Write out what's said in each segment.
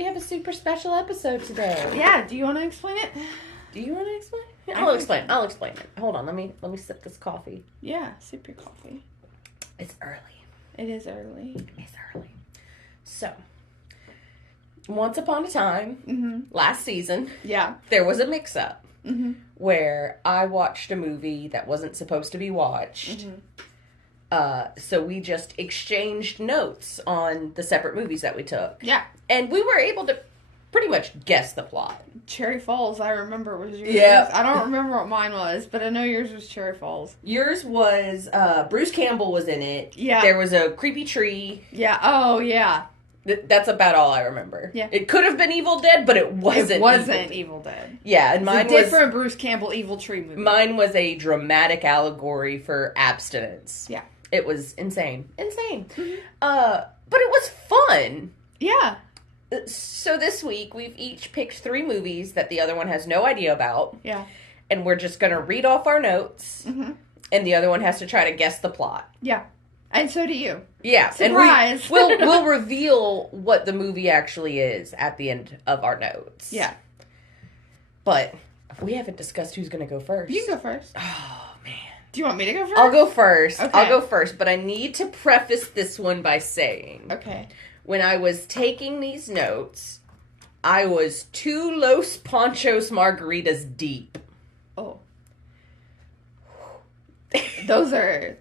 We have a super special episode today. Yeah, do you want to explain it? Do you want to explain? I'll explain it. Hold on, let me sip this coffee. Yeah, sip your coffee. It's early. It is early. It's early. So, once upon a time, last season, there was a mix-up where I watched a movie that wasn't supposed to be watched. So we just exchanged notes on the separate movies that we took. Yeah. And we were able to pretty much guess the plot. Cherry Falls, I remember, was yours. Yeah. I don't remember what mine was, but I know yours was Cherry Falls. Yours was, Bruce Campbell was in it. Yeah. There was a creepy tree. Yeah. Oh, yeah. That's about all I remember. Yeah. It could have been Evil Dead, but it wasn't. It wasn't Evil Dead. Yeah, and mine was a different Bruce Campbell Evil Tree movie. Mine was a dramatic allegory for abstinence. Yeah. It was insane. But it was fun. Yeah. So this week, we've each picked 3 movies that the other one has no idea about. Yeah. And we're just going to read off our notes. And the other one has to try to guess the plot. Yeah. And so do you. Yeah. Surprise. And we'll reveal what the movie actually is at the end of our notes. Yeah. But we haven't discussed who's going to go first. You can go first. Oh, man. Do you want me to go first? I'll go first. Okay. I'll go first, but I need to preface this one by saying... Okay. When I was taking these notes, I was 2 Los Panchos margaritas deep. Oh. Those are...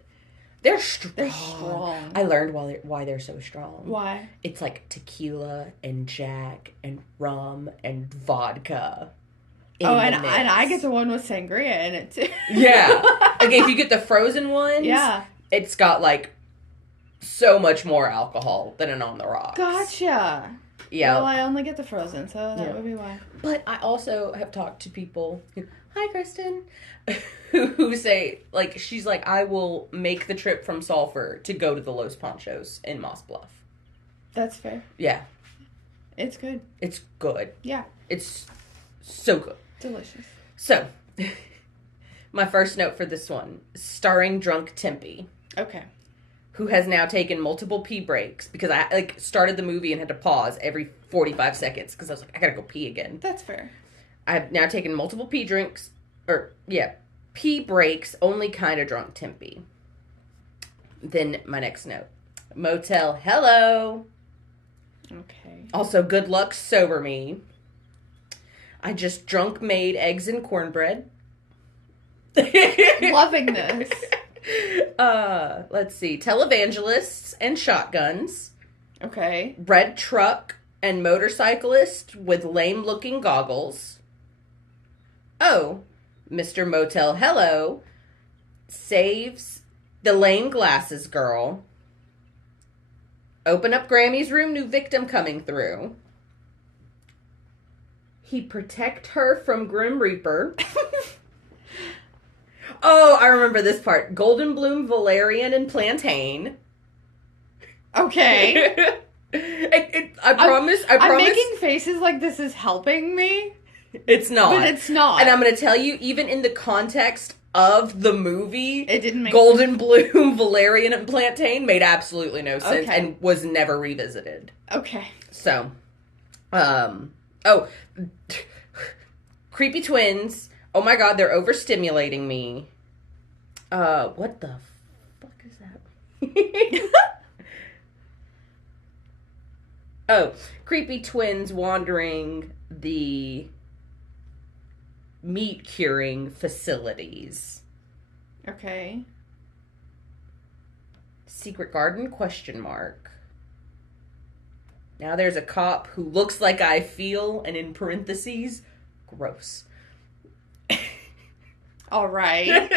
They're strong. They're strong. I learned why they're so strong. Why? It's like tequila and Jack and rum and vodka. And I get the one with sangria in it, too. Yeah. Like, if you get the frozen ones, it's got, like, so much more alcohol than an On the Rocks. Gotcha. Yeah. Well, I only get the frozen, so that would be why. But I also have talked to people who, hi, Kristen, who say, like, she's like, I will make the trip from Sulphur to go to the Los Panchos in Moss Bluff. That's fair. Yeah. It's good. It's good. Yeah. It's so good. Delicious. So, my first note for this one, starring Drunk Tempe. Okay. Who has now taken multiple pee breaks because I, started the movie and had to pause every 45 seconds because I was like, I gotta go pee again. That's fair. I've now taken multiple pee breaks, only kind of Drunk Tempe. Then my next note. Motel Hello. Okay. Also, Good Luck Sober Me. I just drunk made eggs and cornbread. Loving this. Let's see. Televangelists and shotguns. Okay. Red truck and motorcyclist with lame-looking goggles. Oh, Mr. Motel Hello saves the lame glasses girl. Open up Grammy's room, new victim coming through. He protect her from Grim Reaper. Oh, I remember this part. Golden Bloom, Valerian, and Plantain. Okay. I promise. I'm making faces like this is helping me. It's not. But it's not. And I'm going to tell you, even in the context of the movie, it didn't make Golden Bloom, Valerian, and Plantain made absolutely no sense and was never revisited. Okay. So, creepy twins. Oh my god, they're overstimulating me. What the fuck is that? Oh, creepy twins wandering the meat curing facilities. Okay. Secret garden ? Now there's a cop who looks like I feel, and in parentheses, gross. All right.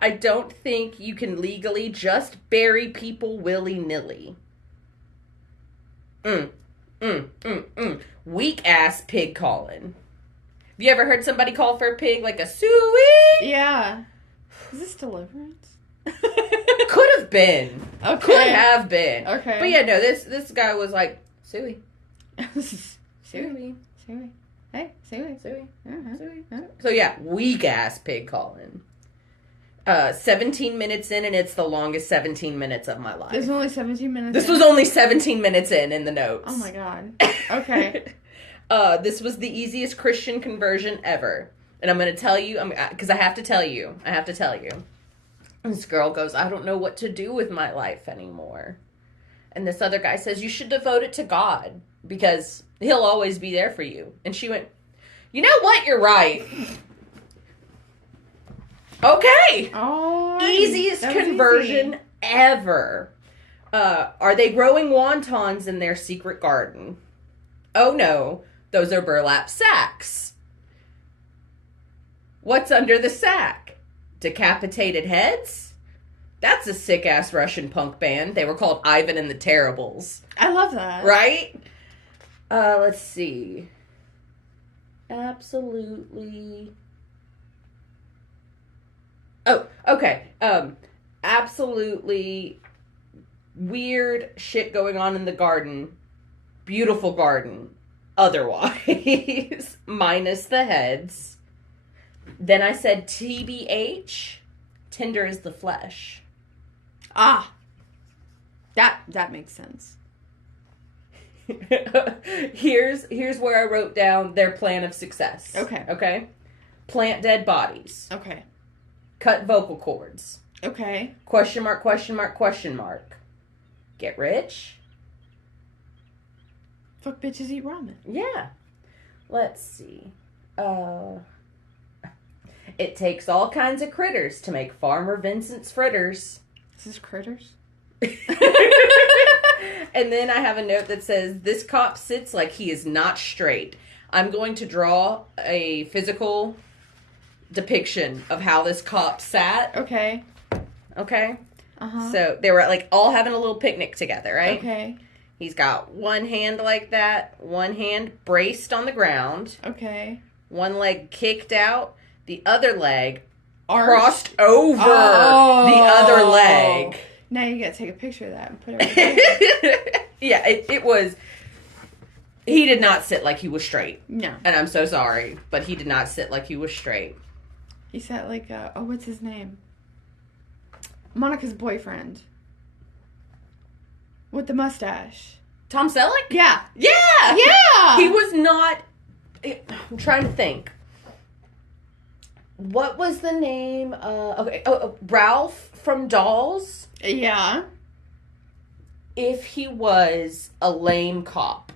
I don't think you can legally just bury people willy-nilly. Weak-ass pig calling. Have you ever heard somebody call for a pig like a suey? Yeah. Is this Deliverance? Could have been. Okay. Could have been. Okay. But yeah, no, this guy was like, suey. Suey. Suey. Hey, Suey. Suey. Uh-huh. Suey. So yeah, weak-ass pig calling. 17 minutes in, and it's the longest 17 minutes of my life. There's only 17 minutes This was only 17 minutes in the notes. Oh my god. Okay. This was the easiest Christian conversion ever. And I'm going to tell you, because I have to tell you. This girl goes, I don't know what to do with my life anymore. And this other guy says, you should devote it to God, because he'll always be there for you. And she went, you know what? You're right. Okay. Oh, easiest conversion ever. Are they growing wontons in their secret garden? Oh no, those are burlap sacks. What's under the sack? Decapitated heads? That's a sick-ass Russian punk band. They were called Ivan and the Terribles. I love that. Right? Let's see. Absolutely. Oh, okay. Absolutely weird shit going on in the garden. Beautiful garden. Otherwise. Minus the heads. Then I said TBH. Tender is the flesh. Ah. That makes sense. Here's where I wrote down their plan of success. Okay? Plant dead bodies. Okay. Cut vocal cords. Okay. Question mark, question mark, question mark. Get rich. Fuck bitches eat ramen. Yeah. Let's see. It takes all kinds of critters to make Farmer Vincent's fritters. Is this critters? And then I have a note that says, this cop sits like he is not straight. I'm going to draw a physical depiction of how this cop sat. Okay. Uh-huh. So they were like all having a little picnic together, right? Okay. He's got one hand like that, one hand braced on the ground. Okay. One leg kicked out, the other leg crossed over the other leg. Now you gotta take a picture of that and put it right Yeah, it was... He did not sit like he was straight. No. And I'm so sorry, but he did not sit like he was straight. He sat like, what's his name? Monica's boyfriend. With the mustache. Tom Selleck? Yeah. Yeah! Yeah! He was not... I'm trying to think. What was the name? Ralph from Dolls? Yeah. If he was a lame cop.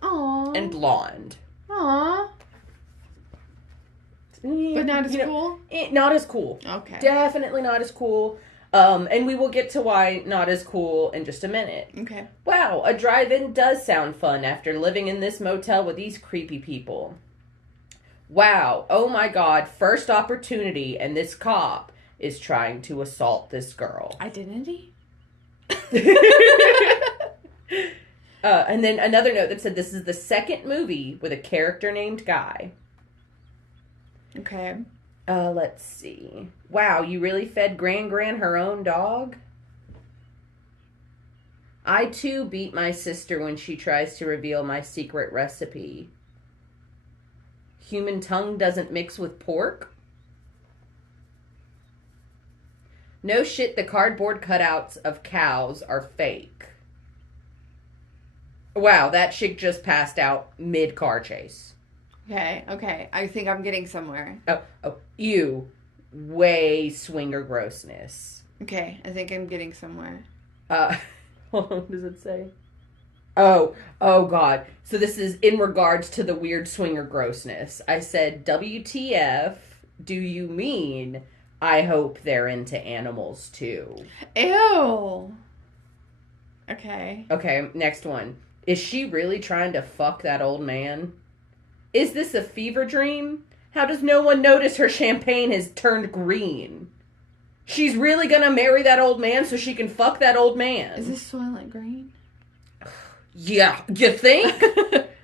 Aww. And blonde. Aww. But not as cool? Not as cool. Okay. Definitely not as cool. And we will get to why not as cool in just a minute. Okay. Wow, a drive-in does sound fun after living in this motel with these creepy people. Wow, oh my god, first opportunity, and this cop is trying to assault this girl. Identity? And then another note that said this is the second movie with a character named Guy. Okay. Let's see. Wow, you really fed Gran her own dog? I too beat my sister when she tries to reveal my secret recipe. Human tongue doesn't mix with pork? No shit, the cardboard cutouts of cows are fake. Wow, that chick just passed out mid-car chase. Okay. I think I'm getting somewhere. Oh, you. Way swinger grossness. Okay, I think I'm getting somewhere. Hold on, what does it say? Oh God. So this is in regards to the weird swinger grossness. I said, WTF, do you mean I hope they're into animals too? Ew. Okay, next one. Is she really trying to fuck that old man? Is this a fever dream? How does no one notice her champagne has turned green? She's really gonna marry that old man so she can fuck that old man. Is this Soylent Green? Yeah, you think?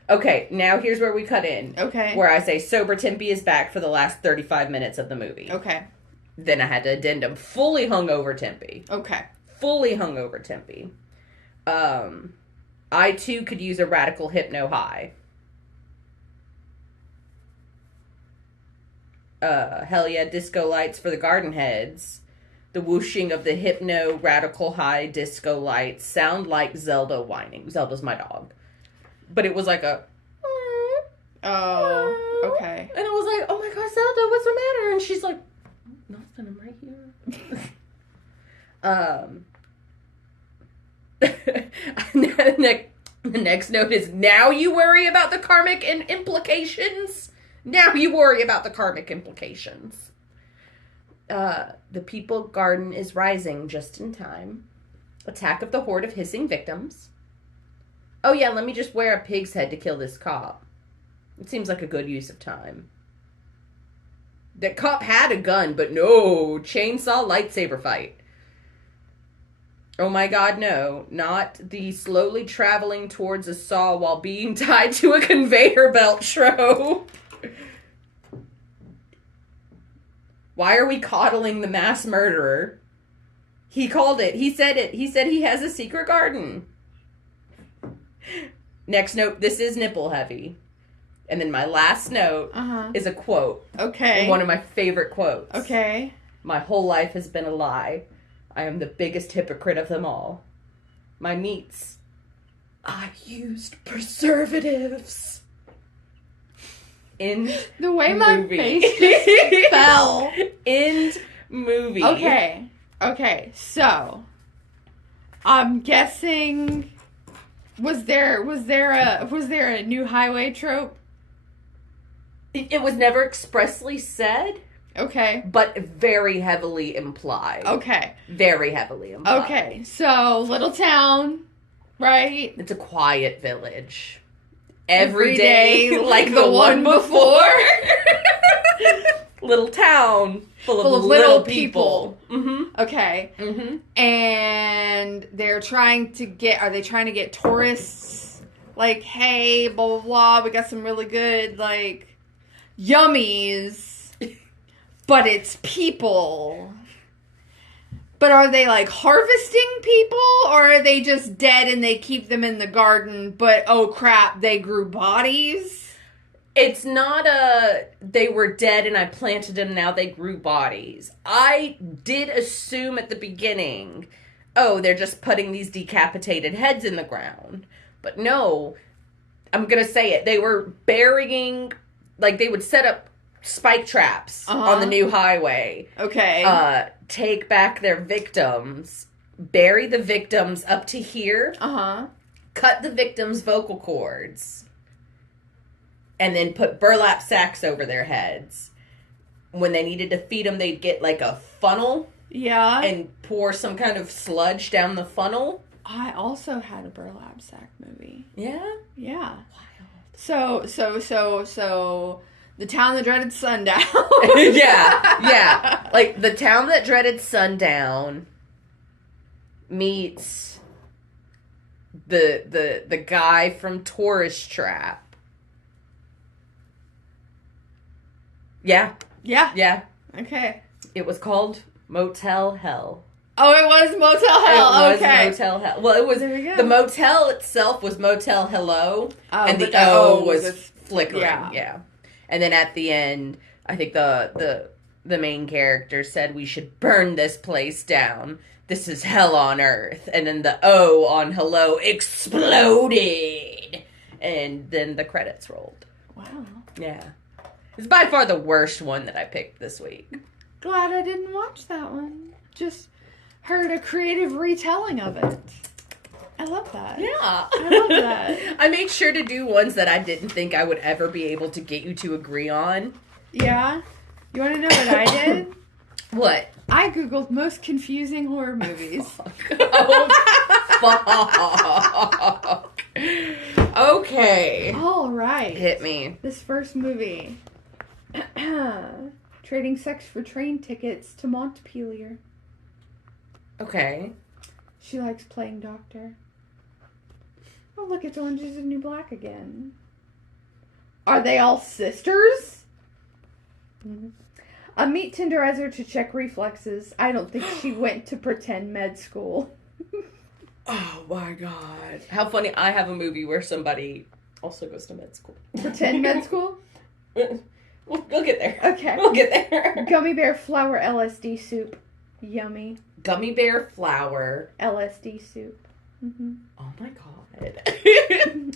Okay, now here's where we cut in. Okay. Where I say sober Tempe is back for the last 35 minutes of the movie. Okay. Then I had to addendum fully hungover Tempe. Okay. Fully hungover Tempe. I too could use a radical hypno high. Hell Yeah Disco Lights for the Garden Heads. The whooshing of the hypno radical high disco lights sound like Zelda whining. Zelda's my dog. But it was like a... Oh, okay. And I was like, oh my God, Zelda, what's the matter? And she's like, nothing, I'm right here. The next note is, now you worry about the karmic implications? Now you worry about the karmic implications. The people garden is rising just in time. Attack of the horde of hissing victims. Oh yeah, let me just wear a pig's head to kill this cop. It seems like a good use of time. That cop had a gun, but no, chainsaw lightsaber fight. Oh my God, no. Not the slowly traveling towards a saw while being tied to a conveyor belt show. Why are we coddling the mass murderer? He called it. He said it. He said he has a secret garden. Next note, this is nipple heavy. And then my last note is a quote. Okay. One of my favorite quotes. Okay. My whole life has been a lie. I am the biggest hypocrite of them all. My meats. I used preservatives. End the way my movie. face just fell. End movie. Okay. So, I'm guessing. Was there a new highway trope? It was never expressly said. Okay. But very heavily implied. Okay. Very heavily implied. Okay. So, little town, right? It's a quiet village. Every day like the one before. Little town full of little people. Mm-hmm. Okay. Mm-hmm. And are they trying to get tourists? Like, hey, blah, blah, blah, we got some really good, like, yummies. But it's people. But are they, like, harvesting people? Or are they just dead and they keep them in the garden, but, oh crap, they grew bodies? It's not they were dead and I planted them, now they grew bodies. I did assume at the beginning, oh, they're just putting these decapitated heads in the ground. But no, I'm going to say it. They were burying, like, they would set up spike traps on the new highway. Okay. Take back their victims, bury the victims up to here, cut the victims' vocal cords, and then put burlap sacks over their heads. When they needed to feed them, they'd get like a funnel. Yeah. And pour some kind of sludge down the funnel. I also had a burlap sack movie. Yeah? Yeah. Wild. So the town that dreaded sundown. yeah. Like, the town that dreaded sundown meets the guy from Tourist Trap. Yeah. Yeah. Okay. It was called Motel Hell. Oh, it was Motel Hell. It was Motel Hell. Well, it was, the motel itself was Motel Hello, and the O was flickering. Yeah. And then at the end, I think the main character said we should burn this place down. This is hell on earth. And then the O on Hello exploded. And then the credits rolled. Wow. Yeah. It's by far the worst one that I picked this week. Glad I didn't watch that one. Just heard a creative retelling of it. I love that. Yeah. I love that. I made sure to do ones that I didn't think I would ever be able to get you to agree on. Yeah. You want to know what I did? What? I Googled most confusing horror movies. Oh, fuck. Okay. All right. Hit me. This first movie. Trading sex for train tickets to Montpelier. Okay. She likes playing doctor. Oh, look, it's Orange is the New Black again. Are they all sisters? Mm-hmm. A meat tenderizer to check reflexes. I don't think she went to pretend med school. Oh my god. How funny. I have a movie where somebody also goes to med school. Pretend med school? We'll get there. Okay. We'll get there. Gummy bear flour LSD soup. Yummy. Gummy bear flour. LSD soup. Mm-hmm. Oh my god.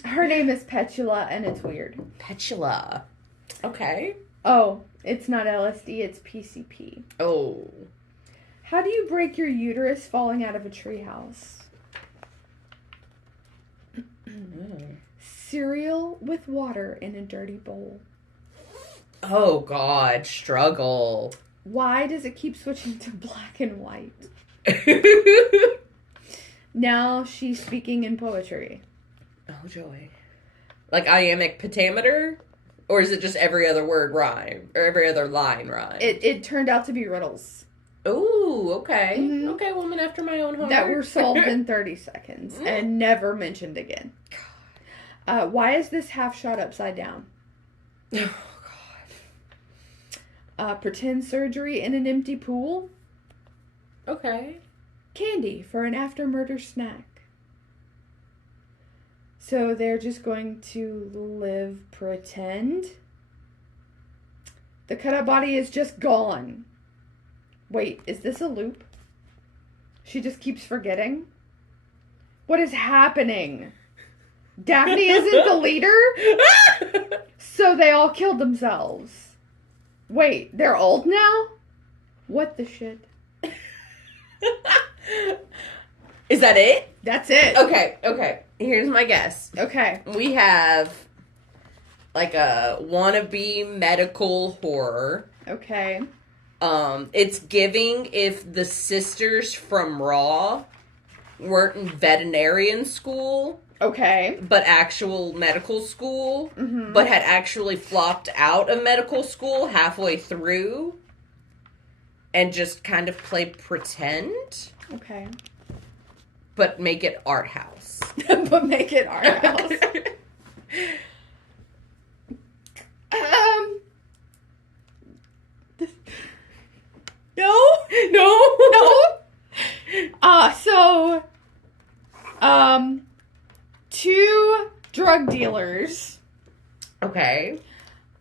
Her name is Petula, and it's weird. Petula. Okay. Oh, it's not LSD, it's PCP. Oh. How do you break your uterus falling out of a treehouse? Cereal with water in a dirty bowl. Oh god, struggle. Why does it keep switching to black and white? Now she's speaking in poetry. Oh joy. Like iambic pentameter? Or is it just every other word rhyme? Or every other line rhyme? It turned out to be riddles. Ooh, okay. Mm-hmm. Okay, woman after my own heart. That were solved in 30 seconds and never mentioned again. Why is this half shot upside down? Oh, God. Pretend surgery in an empty pool. Okay. Candy for an after-murder snack. So they're just going to live pretend. The cut-up body is just gone. Wait, is this a loop? She just keeps forgetting? What is happening? Daphne isn't the leader? So they all killed themselves. Wait, they're old now? What the shit? Is that it? That's it. Okay. Here's my guess. Okay. We have like a wannabe medical horror. Okay. It's giving if the sisters from Raw weren't in veterinarian school. Okay. But actual medical school. Mm-hmm. But had actually flopped out of medical school halfway through. And just kind of play pretend. Okay. But make it art house. But make it art house. No. Two drug dealers. Okay.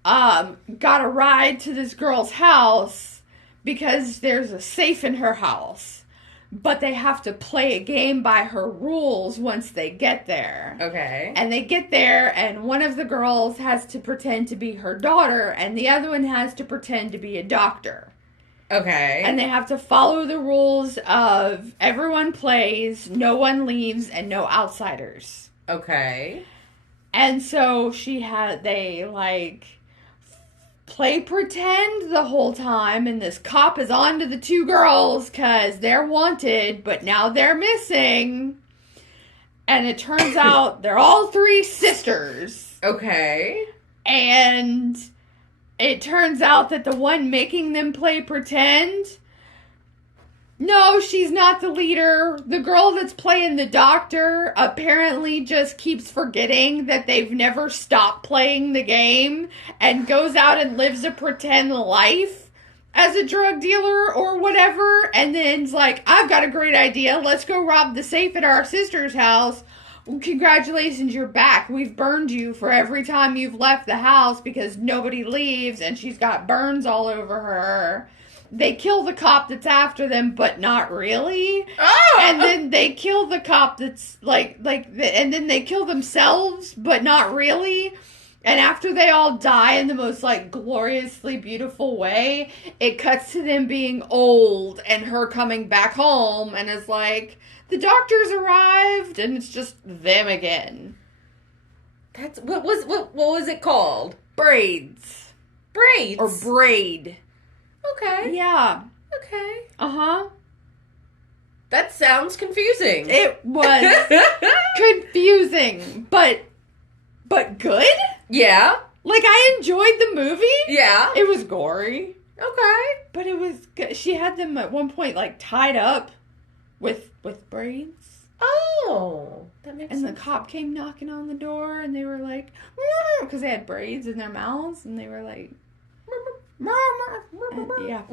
Got a ride to this girl's house because there's a safe in her house. But they have to play a game by her rules once they get there. Okay. And they get there, and one of the girls has to pretend to be her daughter, and the other one has to pretend to be a doctor. Okay. And they have to follow the rules of everyone plays, no one leaves, and no outsiders. Okay. And so they play pretend the whole time, and this cop is on to the two girls because they're wanted, but now they're missing. And it turns out they're all three sisters. Okay. And it turns out that the one making them play pretend, no, she's not the leader. The girl that's playing the doctor apparently just keeps forgetting that they've never stopped playing the game and goes out and lives a pretend life as a drug dealer or whatever. And then's like, I've got a great idea. Let's go rob the safe at our sister's house. Well, congratulations, you're back. We've burned you for every time you've left the house because nobody leaves and she's got burns all over her. They kill the cop that's after them, but not really. Oh! And then they kill the cop that's and then they kill themselves, but not really. And after they all die in the most gloriously beautiful way, it cuts to them being old and her coming back home and is like, the doctor's arrived, and it's just them again. That's what was it called? Braids. Or braid. Okay. Yeah. Okay. Uh-huh. That sounds confusing. It was confusing, but good? Yeah. I enjoyed the movie. Yeah. It was gory. Okay. But it was good. She had them at one point tied up with braids. Oh. That makes sense. And the cop came knocking on the door and they were like, because they had braids in their mouths and they were like, yeah,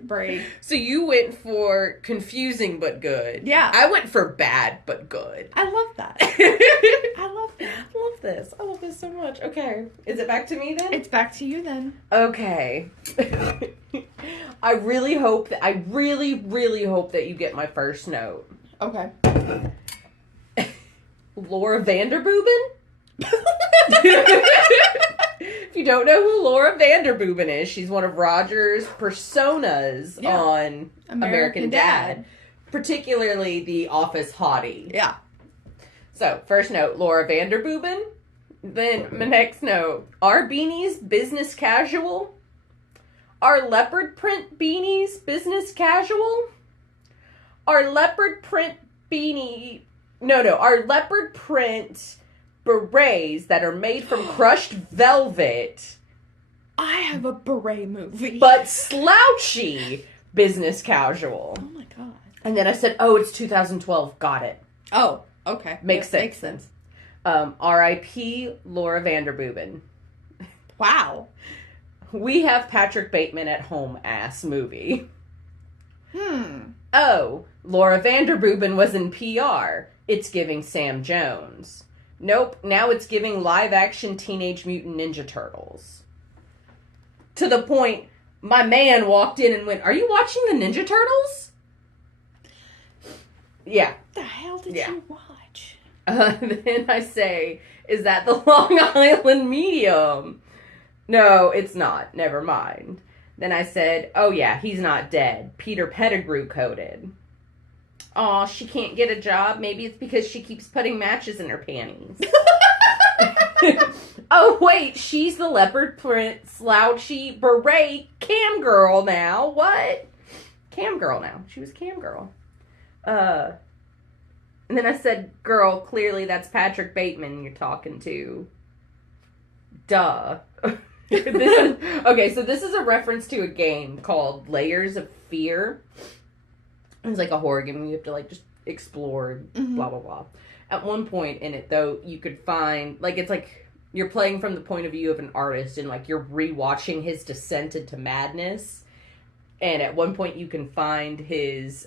braid. So you went for confusing but good. Yeah. I went for bad but good. I love that. I love love that. Love this. I love this so much. Okay. Is it back to me then? It's back to you then. Okay. I really hope that you get my first note. Okay. Laura Vanderbooben? If you don't know who Laura Vanderbooben is, she's one of Roger's personas on American Dad. Particularly the office hottie. Yeah. So, first note, Laura Vanderbooben. Then, my next note, are beanies business casual? Are leopard print beanies business casual? Are leopard print are leopard print berets that are made from crushed velvet. I have a beret movie. But slouchy business casual. Oh my god. And then I said, oh, it's 2012. Got it. Oh, okay. Makes sense. Makes sense. R.I.P. Laura Vanderbooben. Wow. We have Patrick Bateman at home ass movie. Oh, Laura Vanderbooben was in PR. It's giving Sam Jones. Nope, now it's giving live action Teenage Mutant Ninja Turtles. To the point, my man walked in and went, are you watching the Ninja Turtles? Yeah. What the hell did you watch? Then I say, is that the Long Island Medium? No, it's not. Never mind. Then I said, oh yeah, he's not dead. Peter Pettigrew coded. Aw, she can't get a job. Maybe it's because she keeps putting matches in her panties. Oh wait, she's the leopard print slouchy beret cam girl now. What? Cam girl now. She was cam girl. And then I said, girl, clearly that's Patrick Bateman you're talking to. Duh. This is a reference to a game called Layers of Fear. It's like a horror game. You have to like just explore, blah, blah, blah. At one point in it, though, you could find, like, it's like you're playing from the point of view of an artist and, like, you're rewatching his descent into madness. And at one point you can find his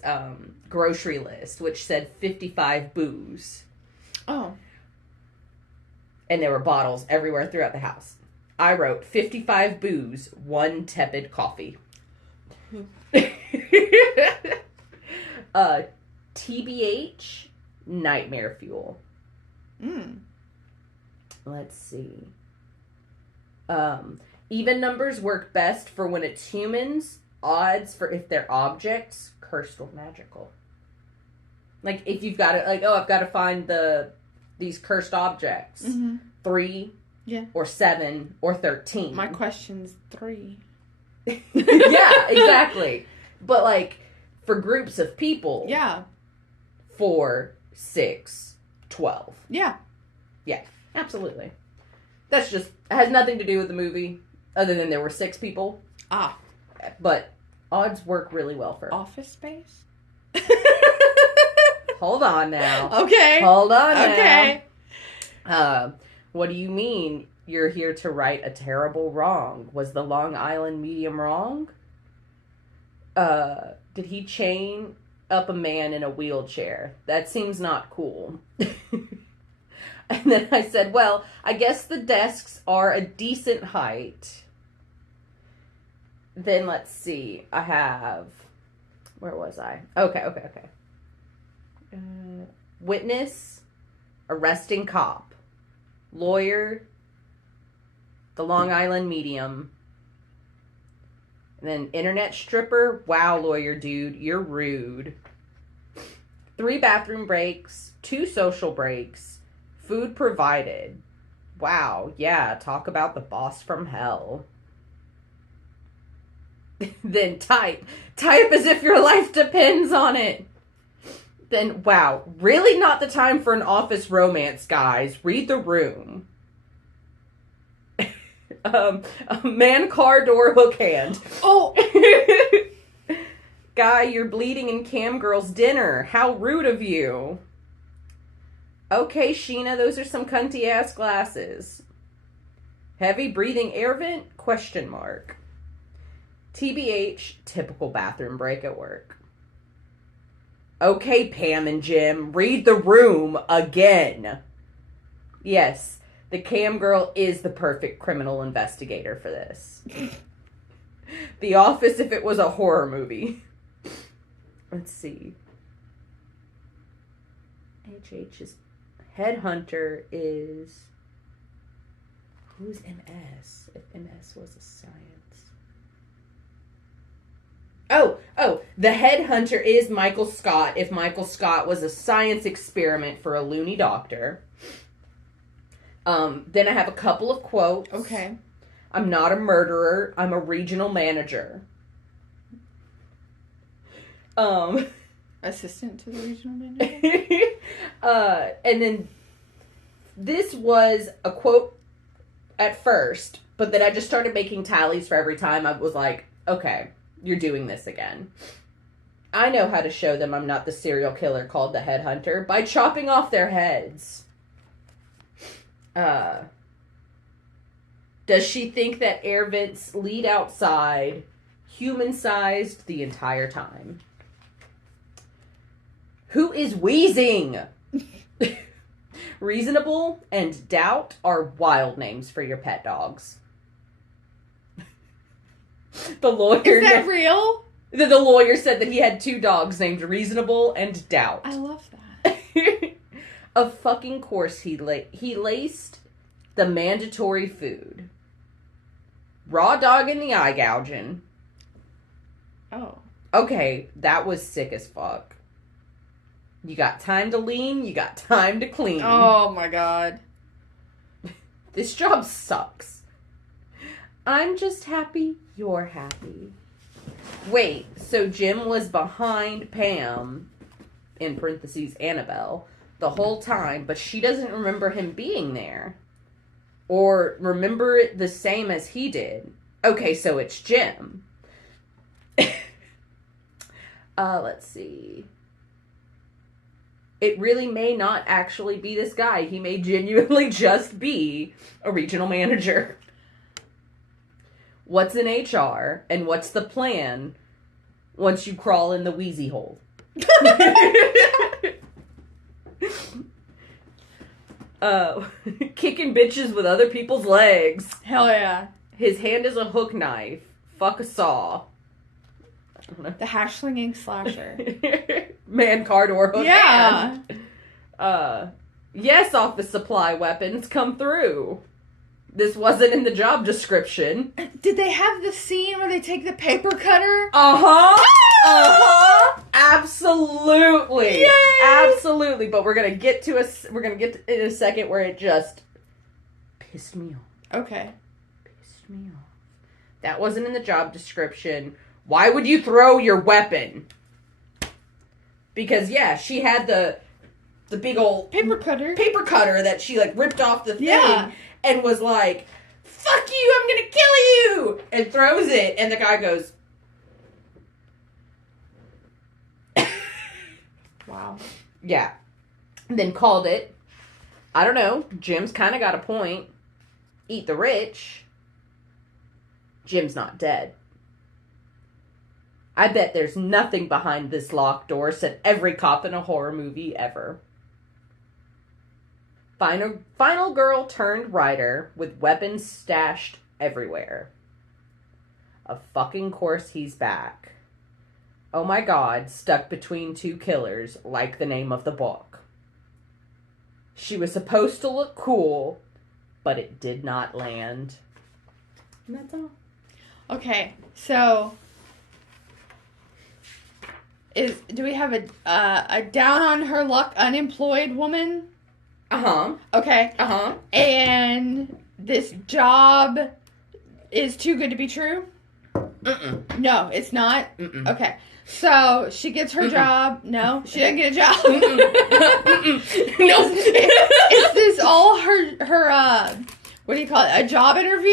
grocery list, which said 55 booze. Oh. And there were bottles everywhere throughout the house. I wrote 55 booze, 1 tepid coffee. TBH, nightmare fuel. Let's see. Even numbers work best for when it's humans. Odds for if they're objects, cursed or magical. Like, if you've got to, like, oh, I've got to find these cursed objects. 3, or 7, or 13. My question's 3. Yeah, exactly. But, like, for groups of people. Yeah. 4, 6, 12. Yeah. Yeah, absolutely. That's just, it has nothing to do with the movie, other than there were 6 people. Ah. But odds work really well for Office Space? Hold on now. Okay. Hold on now. Okay. What do you mean you're here to right a terrible wrong? Was the Long Island Medium wrong? Did he chain up a man in a wheelchair? That seems not cool. And then I said, well, I guess the desks are a decent height. Then let's see. I have... Where was I? Okay. Witness, arresting cop, lawyer, the Long Island Medium, and then internet stripper. Wow, lawyer dude, you're rude. 3 bathroom breaks, 2 social breaks, food provided. Wow, yeah, talk about the boss from hell. Then type as if your life depends on it. Then, wow, really not the time for an office romance, guys. Read the room. Man, car door, hook hand. Oh! Guy, you're bleeding in Cam Girl's dinner. How rude of you. Okay, Sheena, those are some cunty-ass glasses. Heavy breathing air vent? Question mark. TBH, typical bathroom break at work. Okay, Pam and Jim, read the room again. Yes, the cam girl is the perfect criminal investigator for this. The Office if it was a horror movie. Let's see. HH's Headhunter is... Who's MS? If MS was a science. Oh, the Headhunter is Michael Scott if Michael Scott was a science experiment for a loony doctor. Then I have a couple of quotes. Okay. I'm not a murderer. I'm a regional manager. Assistant to the regional manager? And then this was a quote at first, but then I just started making tallies for every time. I was like, okay, you're doing this again. I know how to show them I'm not the serial killer called the Headhunter by chopping off their heads. Does she think that air vents lead outside, human-sized the entire time? Who is wheezing? Reasonable and Doubt are wild names for your pet dogs. The lawyer... Is that real? The lawyer said that he had 2 dogs named Reasonable and Doubt. I love that. Of fucking course he laced the mandatory food. Raw dog in the eye gouging. Oh. Okay, that was sick as fuck. You got time to lean, you got time to clean. Oh my god. This job sucks. I'm just happy you're happy. Wait, so Jim was behind Pam, in parentheses Annabelle, the whole time, but she doesn't remember him being there. Or remember it the same as he did. Okay, so it's Jim. Let's see. It really may not actually be this guy. He may genuinely just be a regional manager. What's in HR and what's the plan once you crawl in the wheezy hole? Kicking bitches with other people's legs. Hell yeah. His hand is a hook knife. Fuck a saw. The hash slinging slasher. Man card or hook yeah. hand. Yes, office supply weapons come through. This wasn't in the job description. Did they have the scene where they take the paper cutter? Uh-huh. Uh-huh. Absolutely. Yay! Absolutely. But we're gonna get to in a second where it just pissed me off. Okay. Pissed me off. That wasn't in the job description. Why would you throw your weapon? Because yeah, she had the big old paper cutter that she like ripped off the thing. Yeah. And was like, fuck you, I'm gonna kill you! And throws it, and the guy goes... Wow. Yeah. Then called it. I don't know, Jim's kind of got a point. Eat the rich. Jim's not dead. I bet there's nothing behind this locked door, said every cop in a horror movie ever. Final girl turned writer with weapons stashed everywhere. Of fucking course he's back. Oh my god, stuck between 2 killers, like the name of the book. She was supposed to look cool, but it did not land. And that's all. Okay, so do we have a down on her luck unemployed woman? Uh-huh. Okay. Uh-huh. And this job is too good to be true? Mm-mm. No, it's not? Mm-mm. Okay. So, she gets her job. No, she doesn't get a job. Nope. Is this all her, what do you call it, a job interview?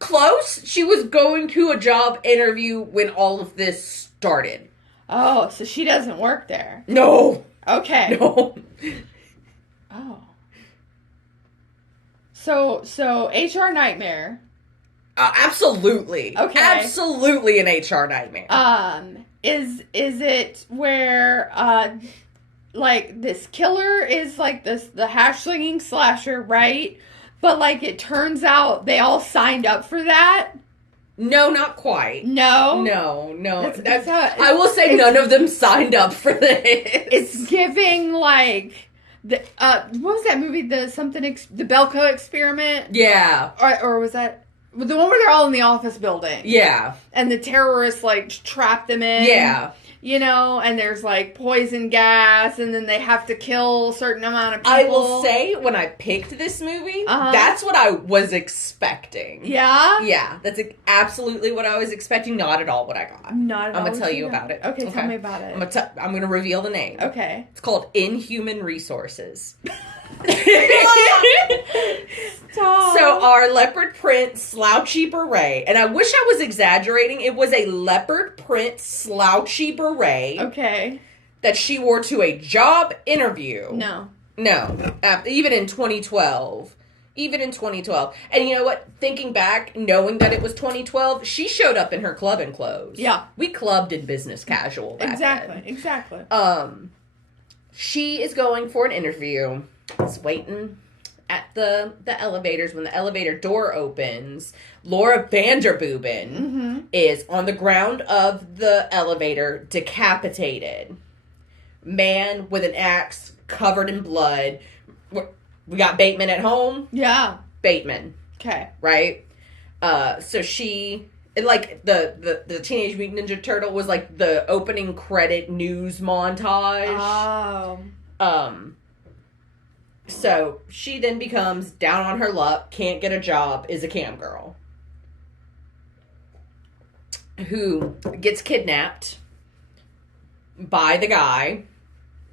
Close. She was going to a job interview when all of this started. Oh, so she doesn't work there. No. Okay. No. Oh. So HR nightmare. Absolutely. Okay. Absolutely an HR nightmare. Is it where like, this killer is, like, the hash-slinging slasher, right? But, like, it turns out they all signed up for that. No, not quite. No? No. I will say none of them signed up for this. It's giving, like, what was that movie? The Belko Experiment? Yeah. Or was that... The one where they're all in the office building. Yeah. And the terrorists, like, trap them in. Yeah. You know, and there's, like, poison gas, and then they have to kill a certain amount of people. I will say, when I picked this movie, that's what I was expecting. Yeah? Yeah, that's absolutely what I was expecting. Not at all what I got. Not at all. I'm going to tell you about it. Okay, tell me about it. I'm going to reveal the name. Okay. It's called Inhuman Resources. Stop. So our leopard print slouchy beret, and I wish I was exaggerating, it was a leopard print slouchy beret. Okay. That she wore to a job interview. No. Even in 2012. And you know what? Thinking back, knowing that it was 2012, she showed up in her clubbing clothes. Yeah. We clubbed in business casual back then. Exactly. She is going for an interview. Is waiting at the elevators. When the elevator door opens, Laura Vanderbuben is on the ground of the elevator, decapitated. Man with an axe covered in blood. We got Bateman at home. Yeah. Bateman. Okay. Right? So she... Like, the Teenage Mutant Ninja Turtle was, like, the opening credit news montage. Oh. So, she then becomes down on her luck, can't get a job, is a cam girl. Who gets kidnapped by the guy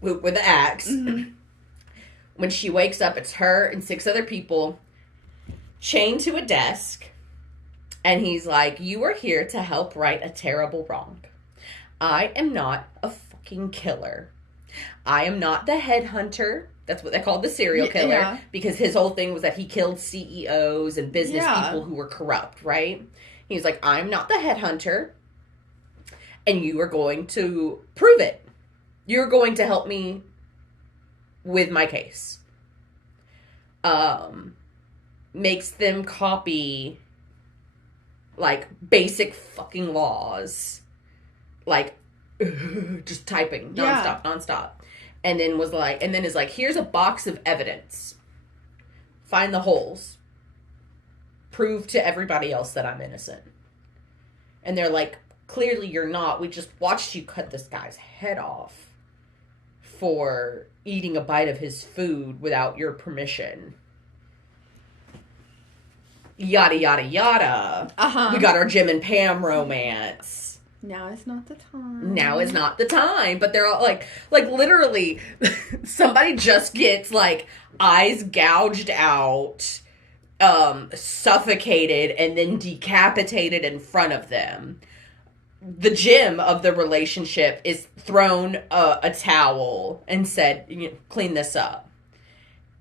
with the axe. Mm-hmm. When she wakes up, it's her and 6 other people chained to a desk. And he's like, you are here to help right a terrible wrong. I am not a fucking killer. I am not the headhunter. That's what they called the serial killer. Yeah. Because his whole thing was that he killed CEOs and business people who were corrupt, right? He's like, I'm not the headhunter. And you are going to prove it. You're going to help me with my case. Makes them copy... like, basic fucking laws. Like, just typing nonstop. And then is like, here's a box of evidence. Find the holes. Prove to everybody else that I'm innocent. And they're like, clearly you're not. We just watched you cut this guy's head off for eating a bite of his food without your permission. Yada, yada, yada. We got our Jim and Pam romance. Now is not the time. But they're all like literally, somebody just gets, like, eyes gouged out, suffocated, and then decapitated in front of them. The Jim of the relationship is thrown a towel and said, clean this up.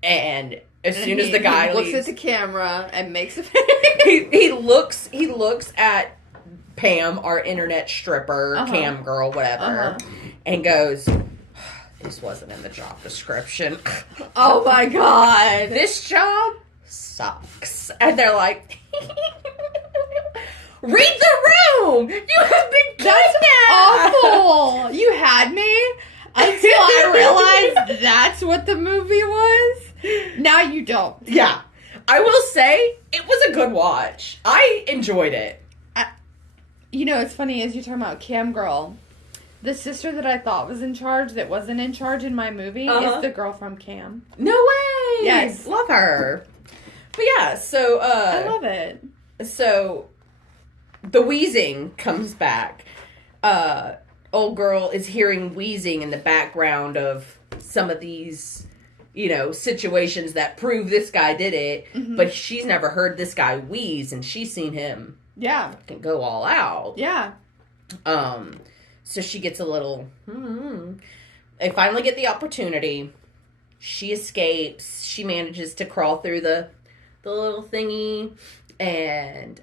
And... As soon as the guy looks at the camera and makes a he looks at Pam, our internet stripper, cam girl, whatever, and goes, this wasn't in the job description. Oh my god. This job sucks. And they're like, read the room! You have been kidnapped! That's awful! You had me until I realized that's what the movie was. Now you don't. Yeah. I will say, it was a good watch. I enjoyed it. It's funny, as you're talking about Cam Girl, the sister that I thought was in charge that wasn't in charge in my movie is the girl from Cam. No way! Yes. Love her. But yeah, so... I love it. So, the wheezing comes back. Old girl is hearing wheezing in the background of some of these... situations that prove this guy did it, but she's never heard this guy wheeze, and she's seen him fucking go all out. Yeah. So she gets a little, They finally get the opportunity. She escapes. She manages to crawl through the little thingy, and,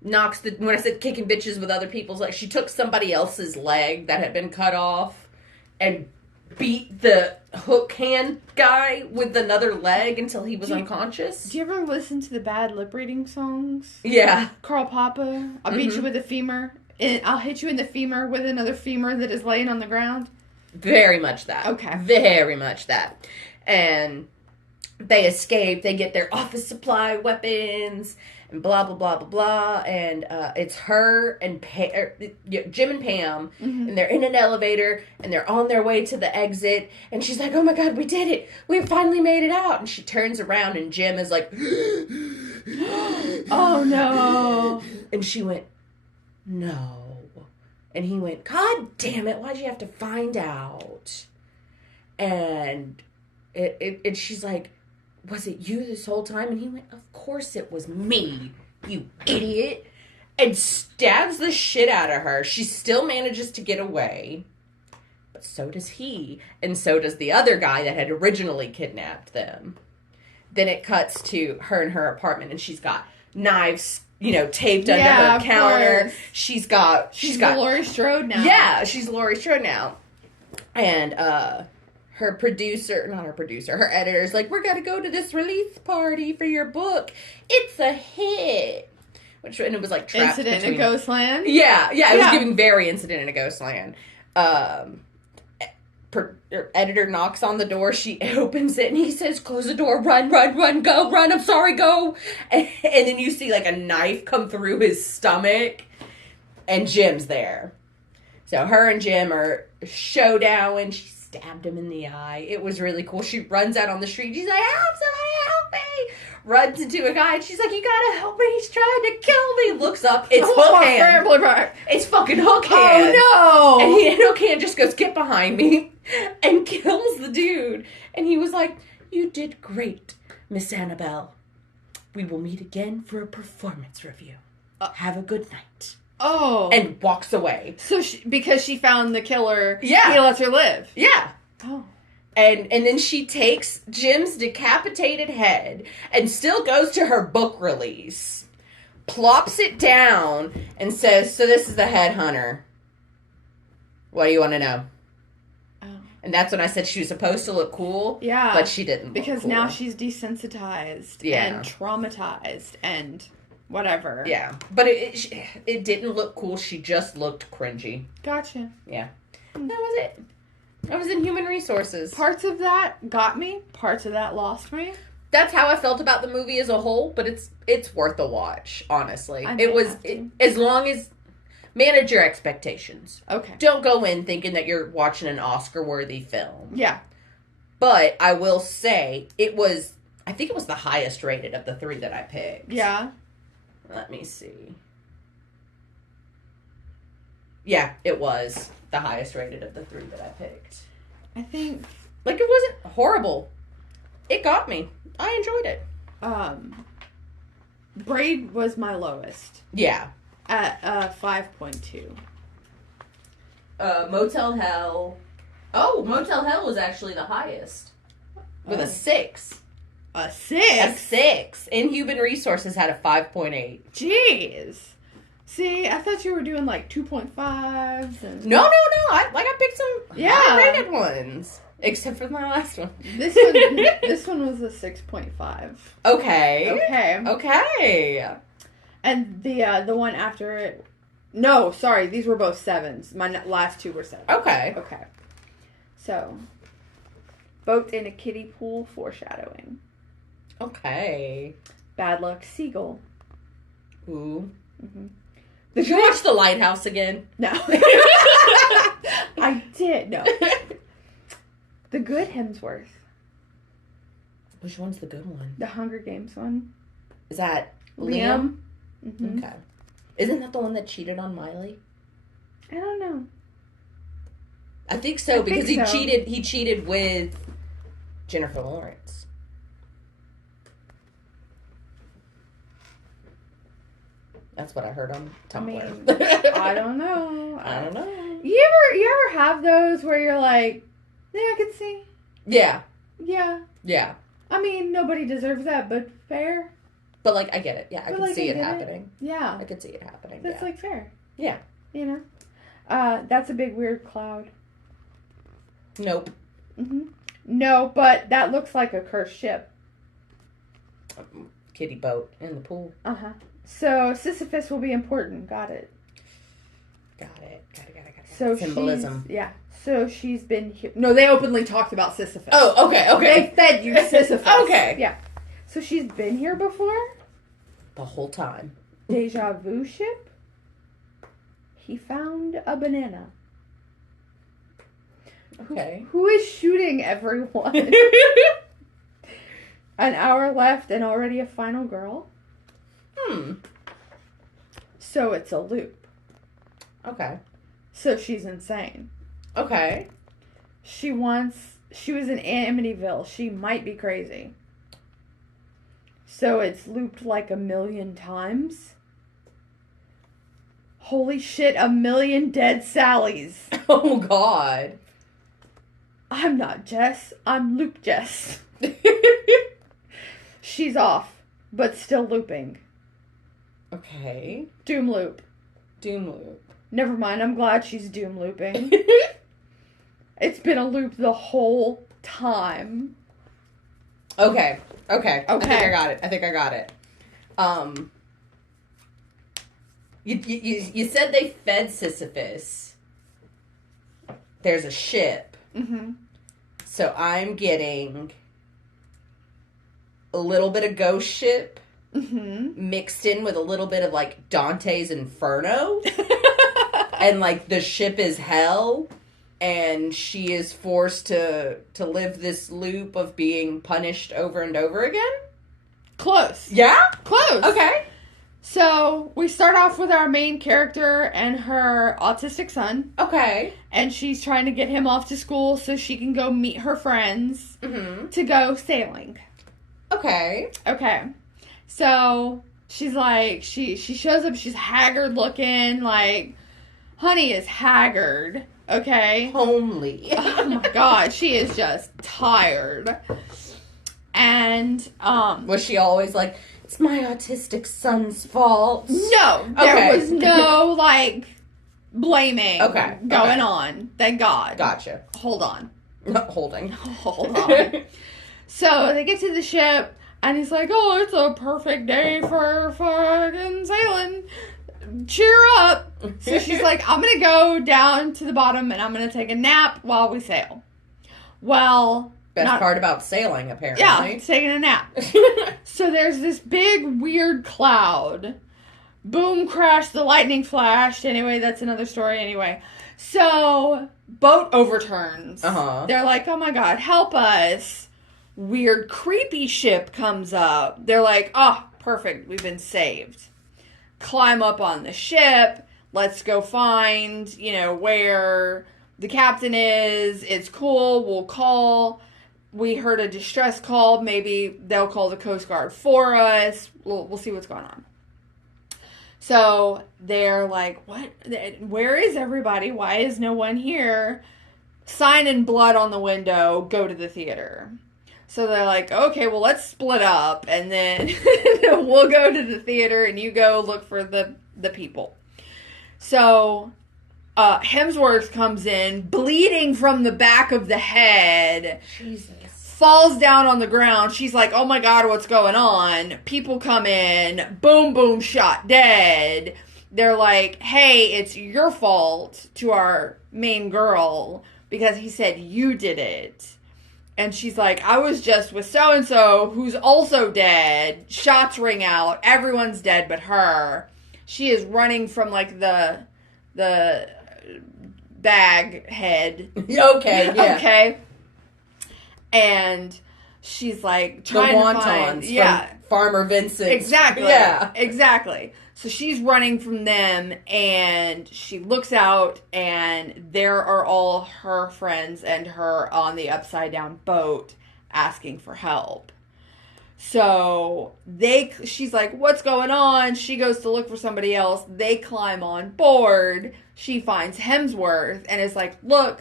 knocks when I said kicking bitches with other people's, like, she took somebody else's leg that had been cut off, and beat the hook hand guy with another leg until he was unconscious. Do you ever listen to the bad lip reading songs? Yeah. Carl Papa, I'll beat you with a femur. I'll hit you in the femur with another femur that is laying on the ground. Very much that. Okay. Very much that. And they escape. They get their office supply weapons and blah, blah, blah, blah, blah. And it's her and Jim and Pam. Mm-hmm. And they're in an elevator. And they're on their way to the exit. And she's like, oh, my God, we did it. We finally made it out. And she turns around and Jim is like, oh, no. And she went, no. And he went, God damn it, why'd you have to find out? And she's like, was it you this whole time? And he went, of course it was me, you idiot. And stabs the shit out of her. She still manages to get away. But so does he. And so does the other guy that had originally kidnapped them. Then it cuts to her in her apartment, and she's got knives, taped under her counter. Course. She's got Laurie Strode now. Yeah, she's Laurie Strode now. And her editor's like, we're gonna go to this release party for your book. It's a hit. And it was like trapped Incident in Ghostland. Yeah, it was giving very Incident in a Ghostland. Editor knocks on the door. She opens it, and he says, close the door, run, go, run, I'm sorry, go. And then you see, like, a knife come through his stomach, and Jim's there. So her and Jim are showdown. She stabbed him in the eye. It was really cool. She runs out on the street. She's like, help me. Runs into a guy, and she's like, you gotta help me. He's trying to kill me. Looks up. It's Hook Hand. It's fucking Hook Hand. Oh, no. And Hook Hand just goes, get behind me. And kills the dude. And he was like, you did great, Miss Annabelle. We will meet again for a performance review. Have a good night. Oh. And walks away. So because she found the killer, he lets her live. Yeah. Oh. And then she takes Jim's decapitated head and still goes to her book release, plops it down, and says, so this is the headhunter. What do you want to know? And that's when I said she was supposed to look cool. Yeah. But she didn't look because cool. Now she's desensitized and traumatized and whatever. Yeah. But it didn't look cool. She just looked cringy. Gotcha. Yeah. That was it. I was in Human Resources. Parts of that got me. Parts of that lost me. That's how I felt about the movie as a whole, but it's worth a watch, honestly. As long as... Manage your expectations. Okay. Don't go in thinking that you're watching an Oscar-worthy film. Yeah. But I will say, I think it was the highest rated of the 3 that I picked. Yeah. Let me see. Yeah, it was the highest rated of the 3 that I picked. I think... Like, it wasn't horrible. It got me. I enjoyed it. Braid was my lowest. Yeah. At 5.2. Motel Hell. Oh, Motel Hell was actually the highest. With a 6. A 6? A 6. And Human Resources had a 5.8. Jeez. See, I thought you were doing like 2.5s. And... No. I picked some high-rated ones. Except for my last one. This one was a 6.5. Okay. And the one after it... No, sorry. These were both 7s. My last 2 were 7s. Okay. So, boat in a kiddie pool foreshadowing. Okay. Bad Luck Seagull. Ooh. Mm-hmm. Did you watch The Lighthouse again? No. I did. No. The Good Hemsworth. Which one's the good one? The Hunger Games one. Is that Liam? Mm-hmm. Okay. Isn't that the one that cheated on Miley? I don't know. I think so because he cheated with Jennifer Lawrence. That's what I heard on Tumblr. I mean, I don't know. I don't know. You ever have those where you're like, yeah, I could see. Yeah. Yeah. I mean, nobody deserves that, but fair. But, like, I get it. Yeah, I could see it happening. Yeah. I could see it happening. That's, like, fair. Yeah. You know? That's a big, weird cloud. Nope. Mm-hmm. No, but that looks like a cursed ship. Kiddie boat in the pool. Uh-huh. So Sisyphus will be important. Got it. Got it. So symbolism. So she's been here. No, they openly talked about Sisyphus. Oh, okay. They fed you Sisyphus. Okay. Yeah. So she's been here before? The whole time. Deja vu ship? He found a banana. Okay. Who is shooting everyone? An hour left and already a final girl? So it's a loop. Okay. So she's insane. Okay. She was in Amityville. She might be crazy. So it's looped like 1,000,000 times. Holy shit, 1,000,000 dead Sallys. Oh, God. I'm not Jess. I'm Loop Jess. She's off, but still looping. Okay. Doom loop. Never mind, I'm glad she's doom looping. It's been a loop the whole time. Okay. I think I got it. You said they fed Sisyphus. There's a ship. Mm-hmm. So I'm getting a little bit of Ghost Ship mixed in with a little bit of like Dante's Inferno. And like the ship is hell and she is forced to live this loop of being punished over and over again. Close. Yeah? Close. Okay. So we start off with our main character and her autistic son. Okay. And she's trying to get him off to school so she can go meet her friends to go sailing. Okay. So she's like, she shows up, she's haggard looking, like, honey is haggard, okay? Homely. Oh my God, she is just tired. And, was she always like, it's my autistic son's fault? No, there was no, like, blaming going on. Thank God. Gotcha. Hold on. Hold on. So they get to the ship, and he's like, oh, it's a perfect day for fucking sailing. Cheer up. So she's like, I'm going to go down to the bottom, and I'm going to take a nap while we sail. Well... Best part about sailing, apparently. Yeah, taking a nap. So there's this big, weird cloud. Boom, crash, the lightning flashed. Anyway, that's another story anyway. So, boat overturns. They're like, oh my God, help us. Weird, creepy ship comes up. They're like, oh, perfect, we've been saved. Climb up on the ship. Let's go find, where the captain is. It's cool, we'll call. We heard a distress call. Maybe they'll call the Coast Guard for us. We'll see what's going on. So they're like, what? Where is everybody? Why is no one here? Sign in blood on the window. Go to the theater. So they're like, okay, well, let's split up. And then we'll go to the theater and you go look for the people. So Hemsworth comes in, bleeding from the back of the head. Jesus. Falls down on the ground. She's like, oh my God, what's going on? People come in. Boom, boom, shot dead. They're like, hey, it's your fault to our main girl because he said you did it. And she's like, I was just with so-and-so who's also dead. Shots ring out. Everyone's dead but her. She is running from like the bag head. Okay, yeah. Okay. And she's like trying to find from Farmer Vincent. Exactly. Yeah. Exactly. So she's running from them and she looks out and there are all her friends and her on the upside down boat asking for help. So she's like, what's going on? She goes to look for somebody else. They climb on board. She finds Hemsworth and is like, look,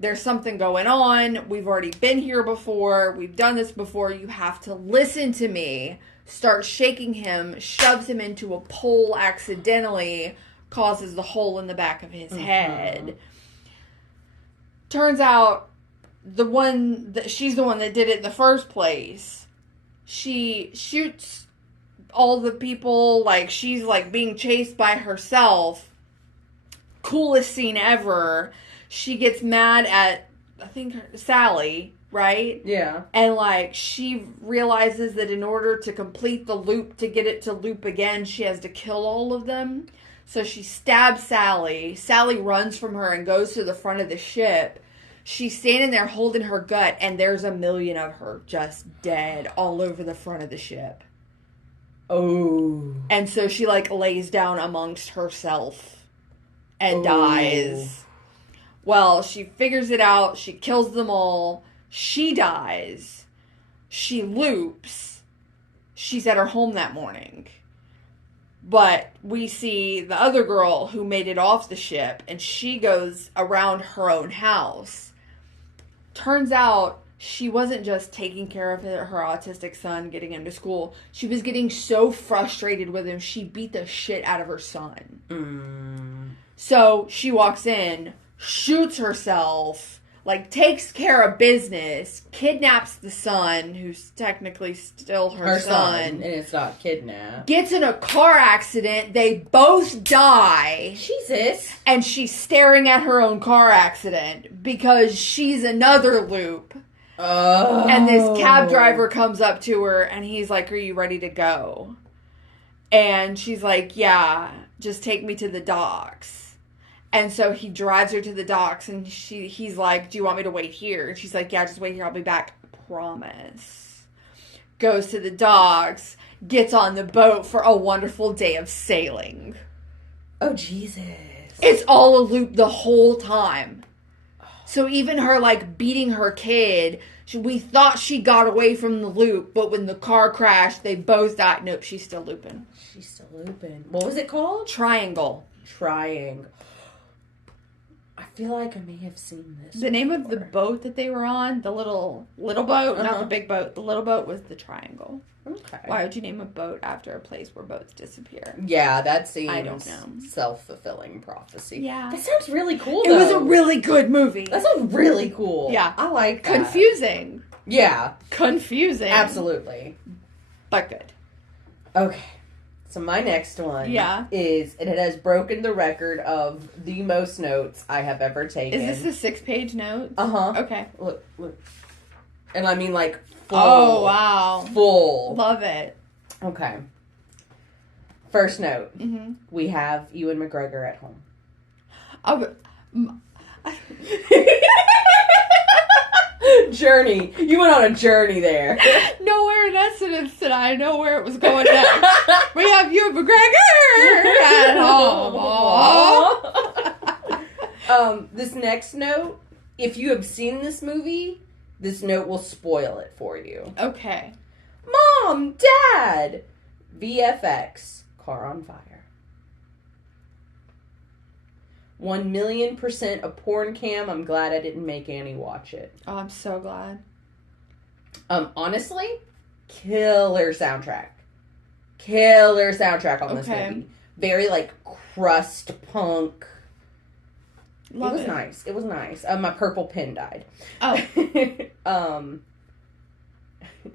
there's something going on. We've already been here before. We've done this before. You have to listen to me. Starts shaking him, shoves him into a pole accidentally, causes the hole in the back of his head. Turns out she's the one that did it in the first place. She shoots all the people, like, she's, like, being chased by herself. Coolest scene ever. She gets mad at, I think, Sally, right? Yeah. And, like, she realizes that in order to complete the loop, to get it to loop again, she has to kill all of them. So she stabs Sally. Sally runs from her and goes to the front of the ship. She's standing there holding her gut, and there's 1,000,000 of her just dead all over the front of the ship. Oh. And so she, like, lays down amongst herself and dies. Well, she figures it out. She kills them all. She dies. She loops. She's at her home that morning. But we see the other girl who made it off the ship, and she goes around her own house. Turns out she wasn't just taking care of her autistic son, getting him to school. She was getting so frustrated with him, she beat the shit out of her son. So she walks in, shoots herself, like, takes care of business, kidnaps the son, who's technically still her son. And it's not kidnapped. Gets in a car accident. They both die. Jesus. And she's staring at her own car accident because she's another loop. Oh. And this cab driver comes up to her and he's like, "Are you ready to go?" And she's like, "Yeah, just take me to the docks." And so he drives her to the docks, and he's like, "Do you want me to wait here?" And she's like, "Yeah, just wait here. I'll be back. Promise." Goes to the docks, gets on the boat for a wonderful day of sailing. Oh, Jesus. It's all a loop the whole time. So even her, like, beating her kid, we thought she got away from the loop, but when the car crashed, they both died. Nope, she's still looping. She's still looping. What was it called? Triangle. I feel like I may have seen this. The name of the boat that they were on, the little boat, not the big boat. The little boat was the Triangle. Okay. Why would you name a boat after a place where boats disappear? Yeah, that seems I don't know. Self-fulfilling prophecy. Yeah. That sounds really cool, though. It was a really good movie. That sounds really cool. Yeah. I like that. Confusing. Yeah. Confusing. Absolutely. But good. Okay. So my next one is, and it has broken the record of the most notes I have ever taken. Is this a 6-page note? Uh-huh. Okay. Look. And I mean, like, full. Oh, wow. Full. Love it. Okay. First note. Mm-hmm. We have Ewan McGregor at home. Journey. You went on a journey there. Nowhere in that sentence did I know where it was going next. We have Ewan McGregor at home. This next note, if you have seen this movie, this note will spoil it for you. Okay. Mom, Dad, VFX, car on fire. 1,000,000% a porn cam. I'm glad I didn't make Annie watch it. Oh, I'm so glad. Honestly, killer soundtrack. Killer soundtrack on this movie. Very, like, crust punk. Love it. It was nice. My purple pen died. Oh.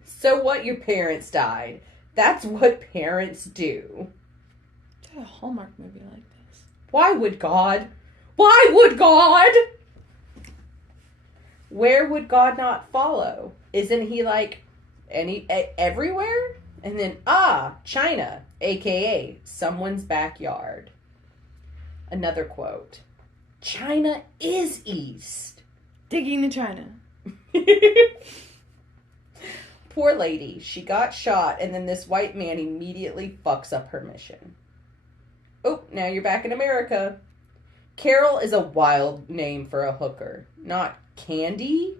So what, your parents died? That's what parents do. Did a Hallmark movie like this? Why would God? Why would God? Where would God not follow? Isn't he, like, everywhere? And then, China, a.k.a. someone's backyard. Another quote. China is east. Digging to China. Poor lady. She got shot, and then this white man immediately fucks up her mission. Oh, now you're back in America. Carol is a wild name for a hooker. Not Candy?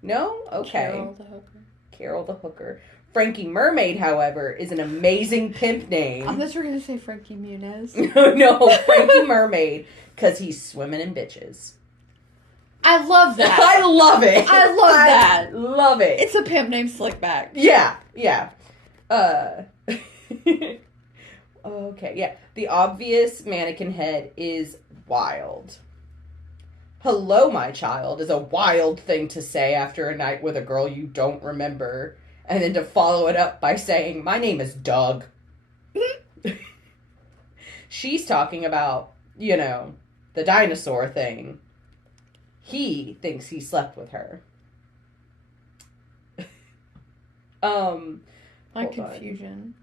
No? Okay. Carol the hooker. Carol the hooker. Frankie Mermaid, however, is an amazing pimp name. I thought you were going to say Frankie Muniz. No, Frankie Mermaid, because he's swimming in bitches. I love that. I love it. I love that. Love it. It's a pimp named Slickback. Yeah. Okay, yeah. The obvious mannequin head is wild. Hello, my child is a wild thing to say after a night with a girl you don't remember. And then to follow it up by saying, my name is Doug. She's talking about, the dinosaur thing. He thinks he slept with her. My confusion.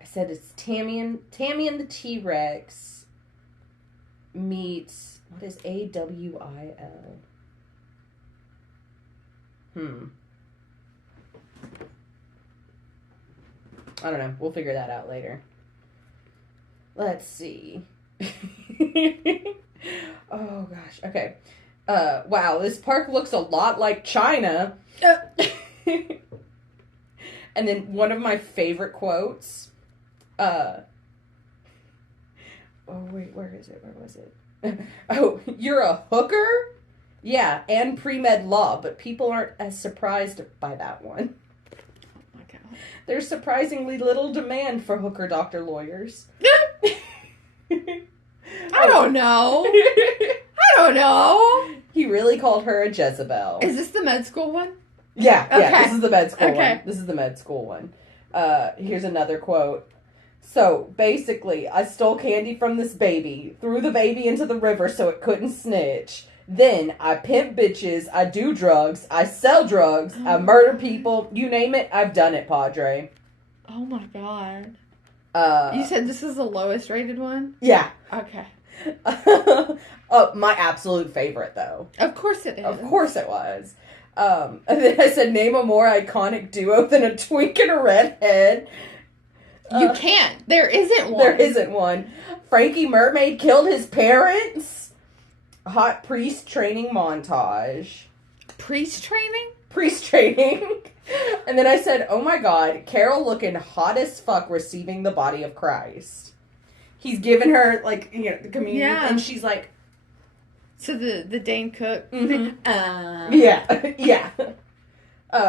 I said it's Tammy and the T-Rex meets, what is AWIL? I don't know. We'll figure that out later. Let's see. Oh, gosh. Okay. Wow, this park looks a lot like China. And then one of my favorite quotes. Oh, wait, where is it? Where was it? Oh, you're a hooker? Yeah, and pre-med law, but people aren't as surprised by that one. Oh my God. There's surprisingly little demand for hooker doctor lawyers. I don't know. He really called her a Jezebel. Is this the med school one? Yeah, this is the med school one. This is the med school one. Here's another quote. So, basically, I stole candy from this baby, threw the baby into the river so it couldn't snitch. Then, I pimp bitches, I do drugs, I sell drugs, I murder people, you name it, I've done it, Padre. Oh my God. You said this is the lowest rated one? Yeah. Okay. Oh, my absolute favorite, though. Of course it is. Of course it was. And then I said, name a more iconic duo than a twink and a redhead. You can't. There isn't one. There isn't one. Frankie Mermaid killed his parents. Hot priest training montage. Priest training? Priest training. And then I said, oh my God, Carol looking hot as fuck receiving the body of Christ. He's giving her, the communion. Yeah. And she's like... So the Dane Cook? Mm-hmm. Yeah.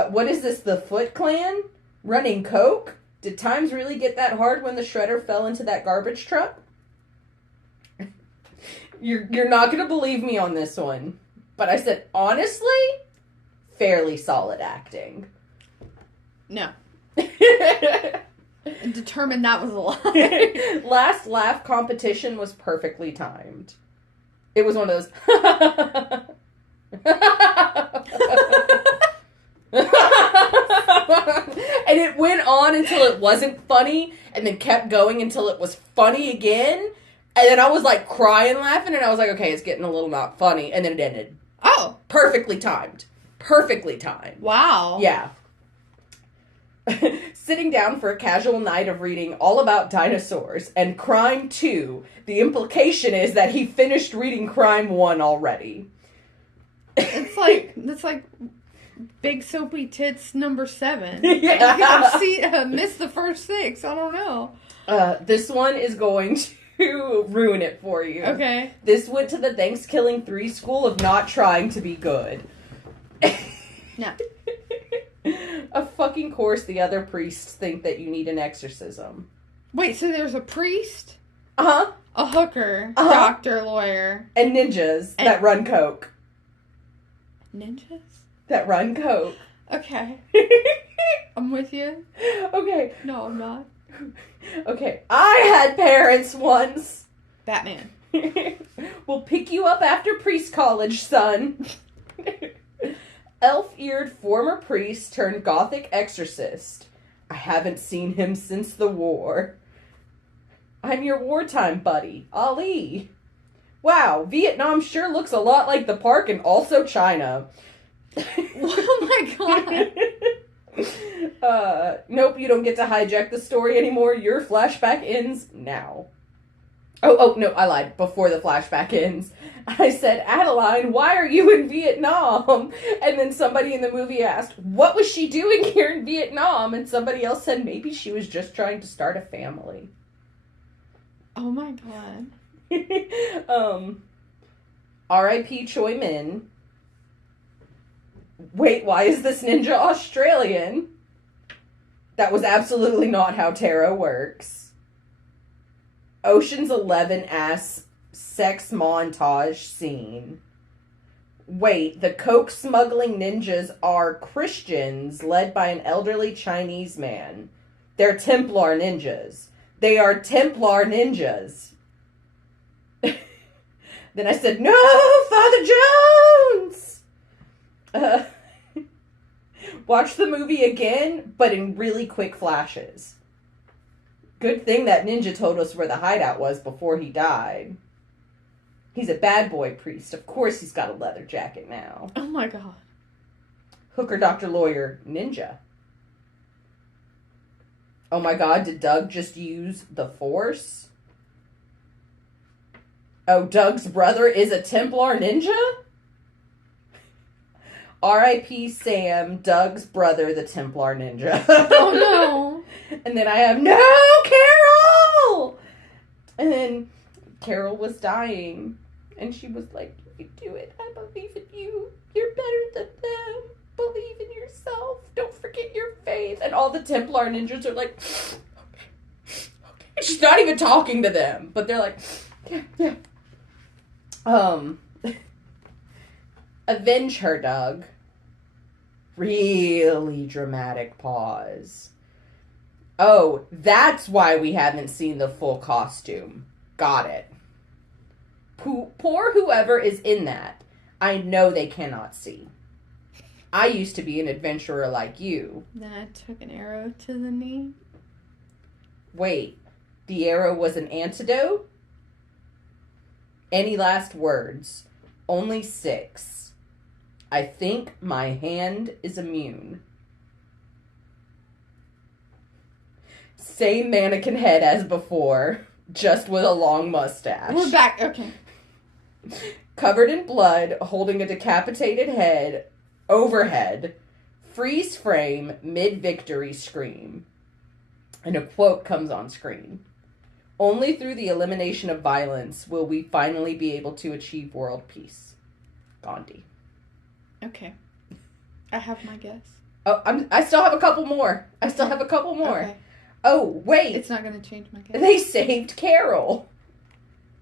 What is this, the Foot Clan? Running coke? Did times really get that hard when the shredder fell into that garbage truck? You're not going to believe me on this one. But I said, honestly, fairly solid acting. No. Determined that was a lie. Last laugh competition was perfectly timed. It was one of those... And it went on until it wasn't funny, and then kept going until it was funny again. And then I was crying laughing, and I was like, okay, it's getting a little not funny. And then it ended. Oh. Perfectly timed. Perfectly timed. Wow. Yeah. Sitting down for a casual night of reading all about dinosaurs and Crime 2. The implication is that he finished reading Crime 1 already. It's like Big Soapy Tits number 7. Yeah. I missed the first 6. I don't know. This one is going to ruin it for you. Okay. This went to the Thanksgiving 3 school of not trying to be good. No. Of fucking course the other priests think that you need an exorcism. Wait, so there's a priest? Uh-huh. A hooker, doctor, lawyer. And ninjas that run coke. Ninjas? That run coke. Okay. I'm with you. Okay. No, I'm not. Okay. I had parents once. Batman. We'll pick you up after priest college, son. Elf-eared former priest turned gothic exorcist. I haven't seen him since the war. I'm your wartime buddy, Ali. Wow, Vietnam sure looks a lot like the park and also China. Oh my God. Nope, you don't get to hijack the story anymore. Your flashback ends now. Oh, no, I lied. Before the flashback ends. I said, Adeline, why are you in Vietnam? And then somebody in the movie asked, what was she doing here in Vietnam? And somebody else said, maybe she was just trying to start a family. Oh my God. R.I.P. Choi Min. Wait, why is this ninja Australian? That was absolutely not how tarot works. Ocean's 11 asks sex montage scene. Wait, the coke smuggling ninjas are Christians led by an elderly Chinese man. They're Templar ninjas. They are Templar ninjas. Then I said, no, Father Jones! Watch the movie again, but in really quick flashes. Good thing that ninja told us where the hideout was before he died. He's a bad boy priest. Of course he's got a leather jacket now. Oh my god. Hooker, doctor, lawyer, ninja. Oh my god, did Doug just use the Force? Oh, Doug's brother is a Templar ninja? R.I.P. Sam, Doug's brother, the Templar ninja. Oh no. And then I have, no, Carol! And then Carol was dying. And she was like, you do it. I believe in you. You're better than them. Believe in yourself. Don't forget your faith. And all the Templar ninjas are like, okay. She's not even talking to them. But they're like, yeah. Avenge her, Doug. Really dramatic pause. Oh, that's why we haven't seen the full costume. Got it. Poor whoever is in that. I know they cannot see. I used to be an adventurer like you. Then I took an arrow to the knee. Wait, the arrow was an antidote? Any last words? Only 6. I think my hand is immune. Same mannequin head as before, just with a long mustache. We're back, okay. Covered in blood, holding a decapitated head, overhead, freeze frame, mid-victory scream. And a quote comes on screen. Only through the elimination of violence will we finally be able to achieve world peace. Gandhi. Okay. I have my guess. Oh, I still have a couple more. Okay. Oh, wait. It's not going to change my guess. They saved Carol.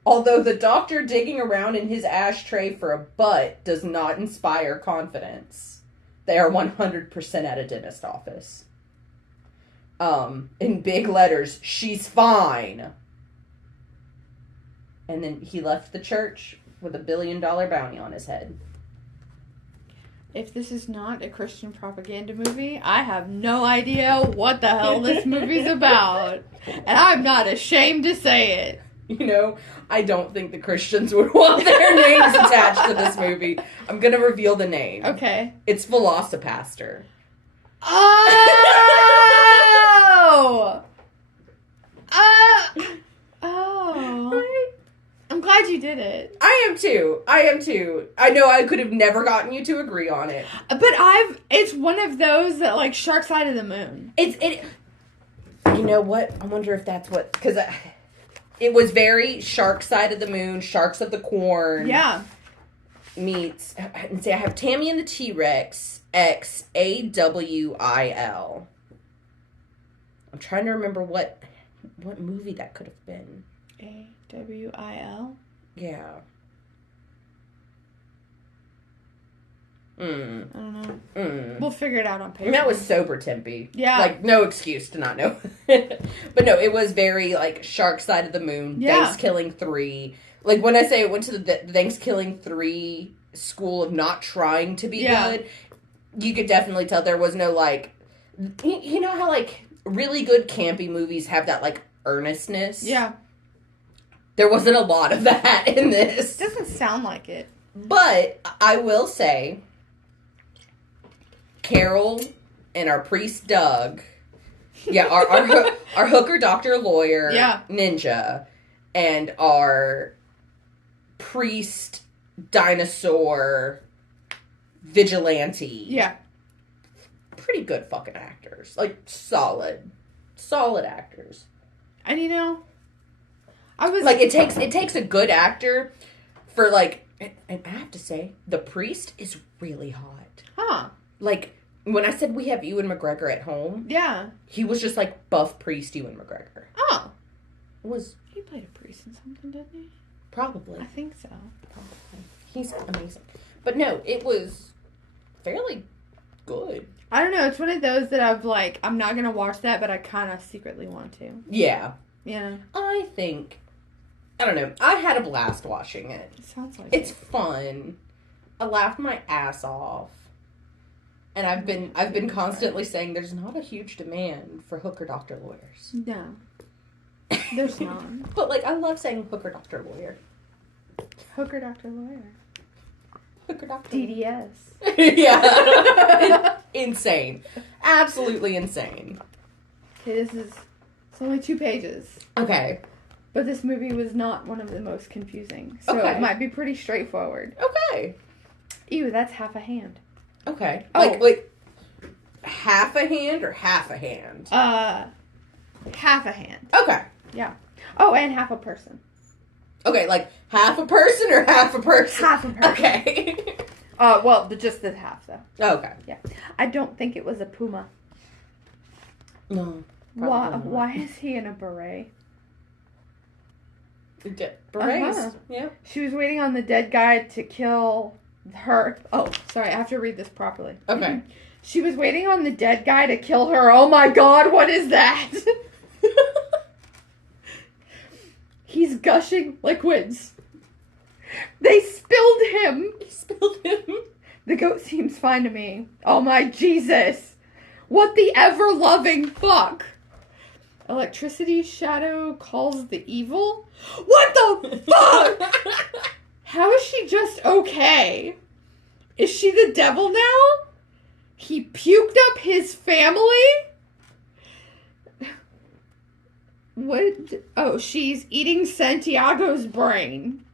Although the doctor digging around in his ashtray for a butt does not inspire confidence. They are 100% at a dentist office. In big letters, she's fine. And then he left the church with $1 billion bounty on his head. If this is not a Christian propaganda movie, I have no idea what the hell this movie's about. And I'm not ashamed to say it. You know, I don't think the Christians would want their names attached to this movie. I'm going to reveal the name. Okay. It's Velocipaster. Oh! Oh. Right? I'm glad you did it. I am too. I know I could have never gotten you to agree on it. But it's one of those that, like, Shark Side of the Moon. You know what? I wonder if that's what, because it was very Shark Side of the Moon, Sharks of the Corn. Yeah. Meets, and say I have Tammy and the T-Rex, X AWIL. I'm trying to remember what movie that could have been. AWIL? Yeah. I don't know. We'll figure it out on paper. And that was sober Tempe. Yeah. Like, no excuse to not know. But no, it was very, like, Shark Side of the Moon, yeah. Thanksgiving 3. Like, when I say it went to the Thanksgiving 3 school of not trying to be good, you could definitely tell there was no, like... You know how, like, really good campy movies have that, like, earnestness? Yeah. There wasn't a lot of that in this. It doesn't sound like it. But, I will say... Carol and our priest Doug, our hooker doctor lawyer ninja, and our priest dinosaur vigilante. Yeah, pretty good fucking actors, like solid actors. And you know, I was like it takes a good actor for like, and I have to say the priest is really hot. Huh. Like, when I said we have Ewan McGregor at home, he was just like buff priest Ewan McGregor. Oh. He played a priest in something, didn't he? Probably. I think so. Probably. He's amazing. But no, it was fairly good. I don't know. It's one of those that I'm not going to watch that, but I kind of secretly want to. Yeah. Yeah. I don't know. I had a blast watching it. It sounds like it's fun. I laughed my ass off. And I've been constantly saying there's not a huge demand for hooker doctor lawyers. No. There's not. But I love saying hooker doctor lawyer. Hooker doctor lawyer. Hooker doctor. DDS. Yeah. Insane. Absolutely insane. Okay, it's only 2 pages. Okay. But this movie was not one of the most confusing. So it might be pretty straightforward. Okay. Ew, that's half a hand. Okay. Oh. Like half a hand or half a hand? Half a hand. Okay. Yeah. Oh, and half a person. Okay, half a person or half a person? Half a person. Okay. Well, just the half, though. Okay. Yeah. I don't think it was a puma. No. Why is he in a beret? Berets. Yeah. She was waiting on the dead guy to kill her. Oh, sorry. I have to read this properly. Okay. She was waiting on the dead guy to kill her. Oh my god, what is that? He's gushing liquids. They spilled him. The goat seems fine to me. Oh my Jesus. What the ever-loving fuck? Electricity shadow calls the evil? What the fuck? How is she just okay? Is she the devil now? He puked up his family? What? Oh, she's eating Santiago's brain.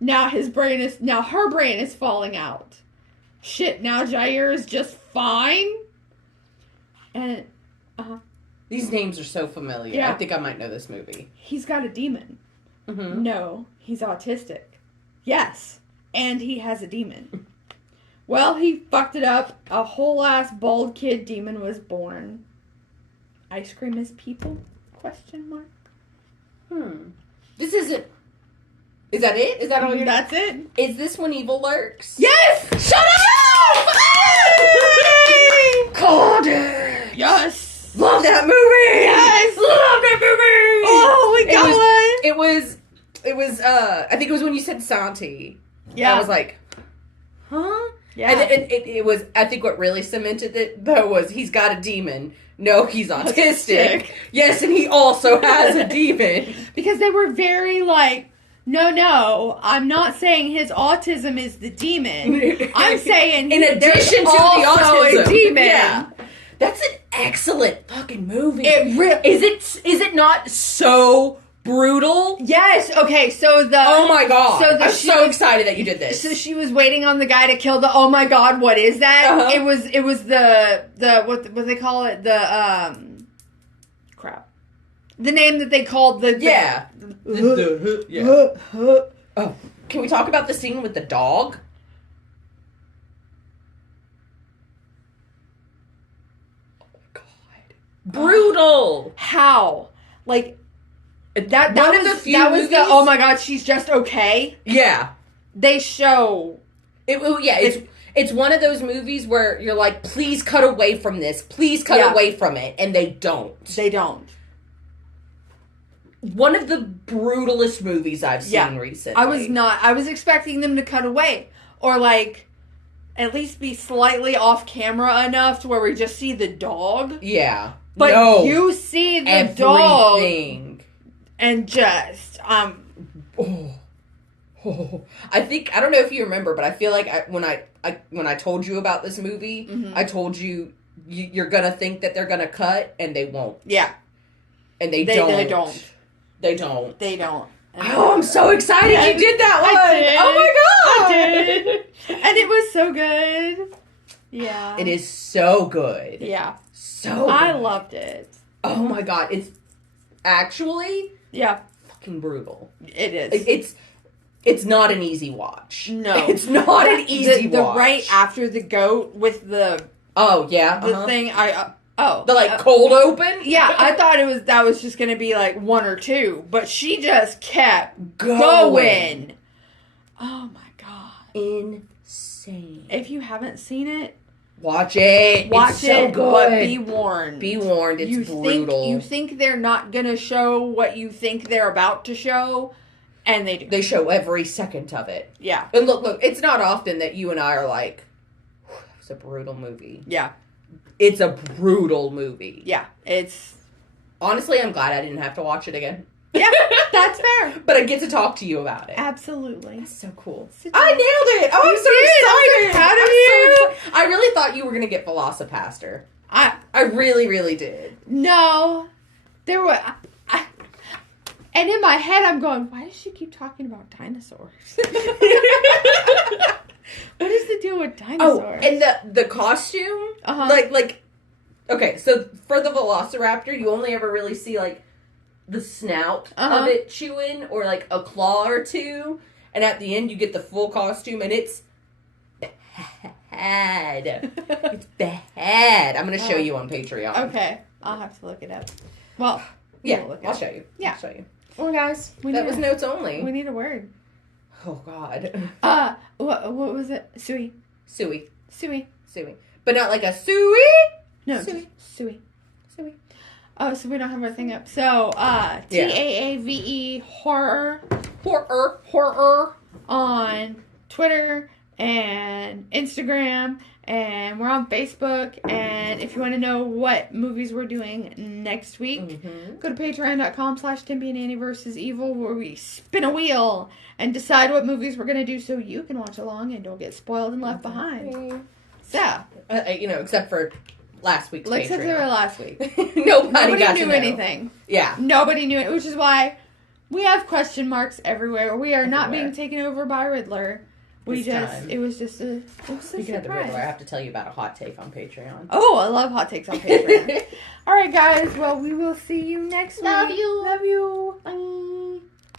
Now her brain is falling out. Shit, now Jair is just fine? And, These names are so familiar. Yeah. I think I might know this movie. He's got a demon. Mm-hmm. No, he's autistic. Yes, and he has a demon. Well, he fucked it up. A whole ass bald kid demon was born. Ice cream is people? Question mark. This isn't. Is that it? Is that all you're... That's it. Is this when evil lurks? Yes! Shut up! Called it! Yes! Love that movie! Yes! Love that movie! Oh, we got one! It was, I think it was when you said Santi. Yeah. I was like, huh? Yeah. And it was, I think what really cemented it, though, was he's got a demon. No, he's autistic. Yes, and he also has a demon. Because they were very no, I'm not saying his autism is the demon. I'm saying in addition to the autism, a demon. Yeah. That's an excellent fucking movie. Is it not so brutal? Yes. Okay. So oh my god! I'm so excited that you did this. So she was waiting on the guy to kill the. Oh my god! What is that? Uh-huh. It was the what they call it, the crap. The name that they called the yeah. Oh, can we talk about the scene with the dog? Oh my god! Brutal. How? That was the oh my god, she's just okay. Yeah. They show it's one of those movies where you're like, please cut away from this. Please cut away from it. And they don't. They don't. One of the brutalest movies I've seen recently. I was expecting them to cut away. Or at least be slightly off camera enough to where we just see the dog. Yeah. But you see the dog. And just, I don't know if you remember, but I feel like when I told you about this movie, I told you you're gonna think that they're gonna cut, and they won't. Yeah. And they don't. They don't. They don't. They don't. Oh, I'm so excited you did that one! Oh my god! I did. And it was so good. Yeah. It is so good. Yeah. So good. I loved it. Oh my god, it's actually fucking brutal. It is. It's not an easy watch. No. It's not an easy watch. The right after the goat with the oh yeah the thing Oh. The, cold open? Yeah, I thought that was just going to be, 1 or 2. But she just kept going. Oh, my God. Insane. If you haven't seen it, watch it. It's so good. But be warned. Be warned. It's brutal. You think they're not going to show what you think they're about to show, and they do. They show every second of it. Yeah. And look, it's not often that you and I are like, it's a brutal movie. Yeah. It's a brutal movie. Yeah. It's... Honestly, I'm glad I didn't have to watch it again. Yeah, that's fair. But I get to talk to you about it. Absolutely. That's so cool. So I nailed it. Oh, I'm so excited. I'm so proud of you. I really thought you were going to get Velocipaster. I really, really did. No. There were... and in my head, I'm going, why does she keep talking about dinosaurs? What is the deal with dinosaurs? Oh, and the costume? Uh-huh. Okay, so for the Velociraptor, you only ever really see, the snout of it chewing, or, a claw or two. And at the end, you get the full costume, and it's bad. It's bad. I'm going to show you on Patreon. Okay. I'll have to look it up. Well, yeah, I'll show you. Yeah. I'll show you. Well, guys, that was notes only. We need a word. Oh, God. What was it? Suey. Suey. Suey. Suey. But not like a suey? No, Suey. Suey. Suey. Oh, so we don't have our thing up. So, TAAVE horror. Horror on Twitter and Instagram. And we're on Facebook. And if you want to know what movies we're doing next week, go to patreon.com/TimpyandAnnie vs. where we spin a wheel and decide what movies we're going to do so you can watch along and don't get spoiled and left behind. So. Except for last week's Patreon. Except for last week. Nobody knew anything. Yeah. Nobody knew it, which is why we have question marks everywhere. We are not being taken over by Riddler. It was just a Speaking of the Riddler, I have to tell you about a hot take on Patreon. Oh, I love hot takes on Patreon. All right, guys. Well, we will see you next week. Love you. Love you. Bye.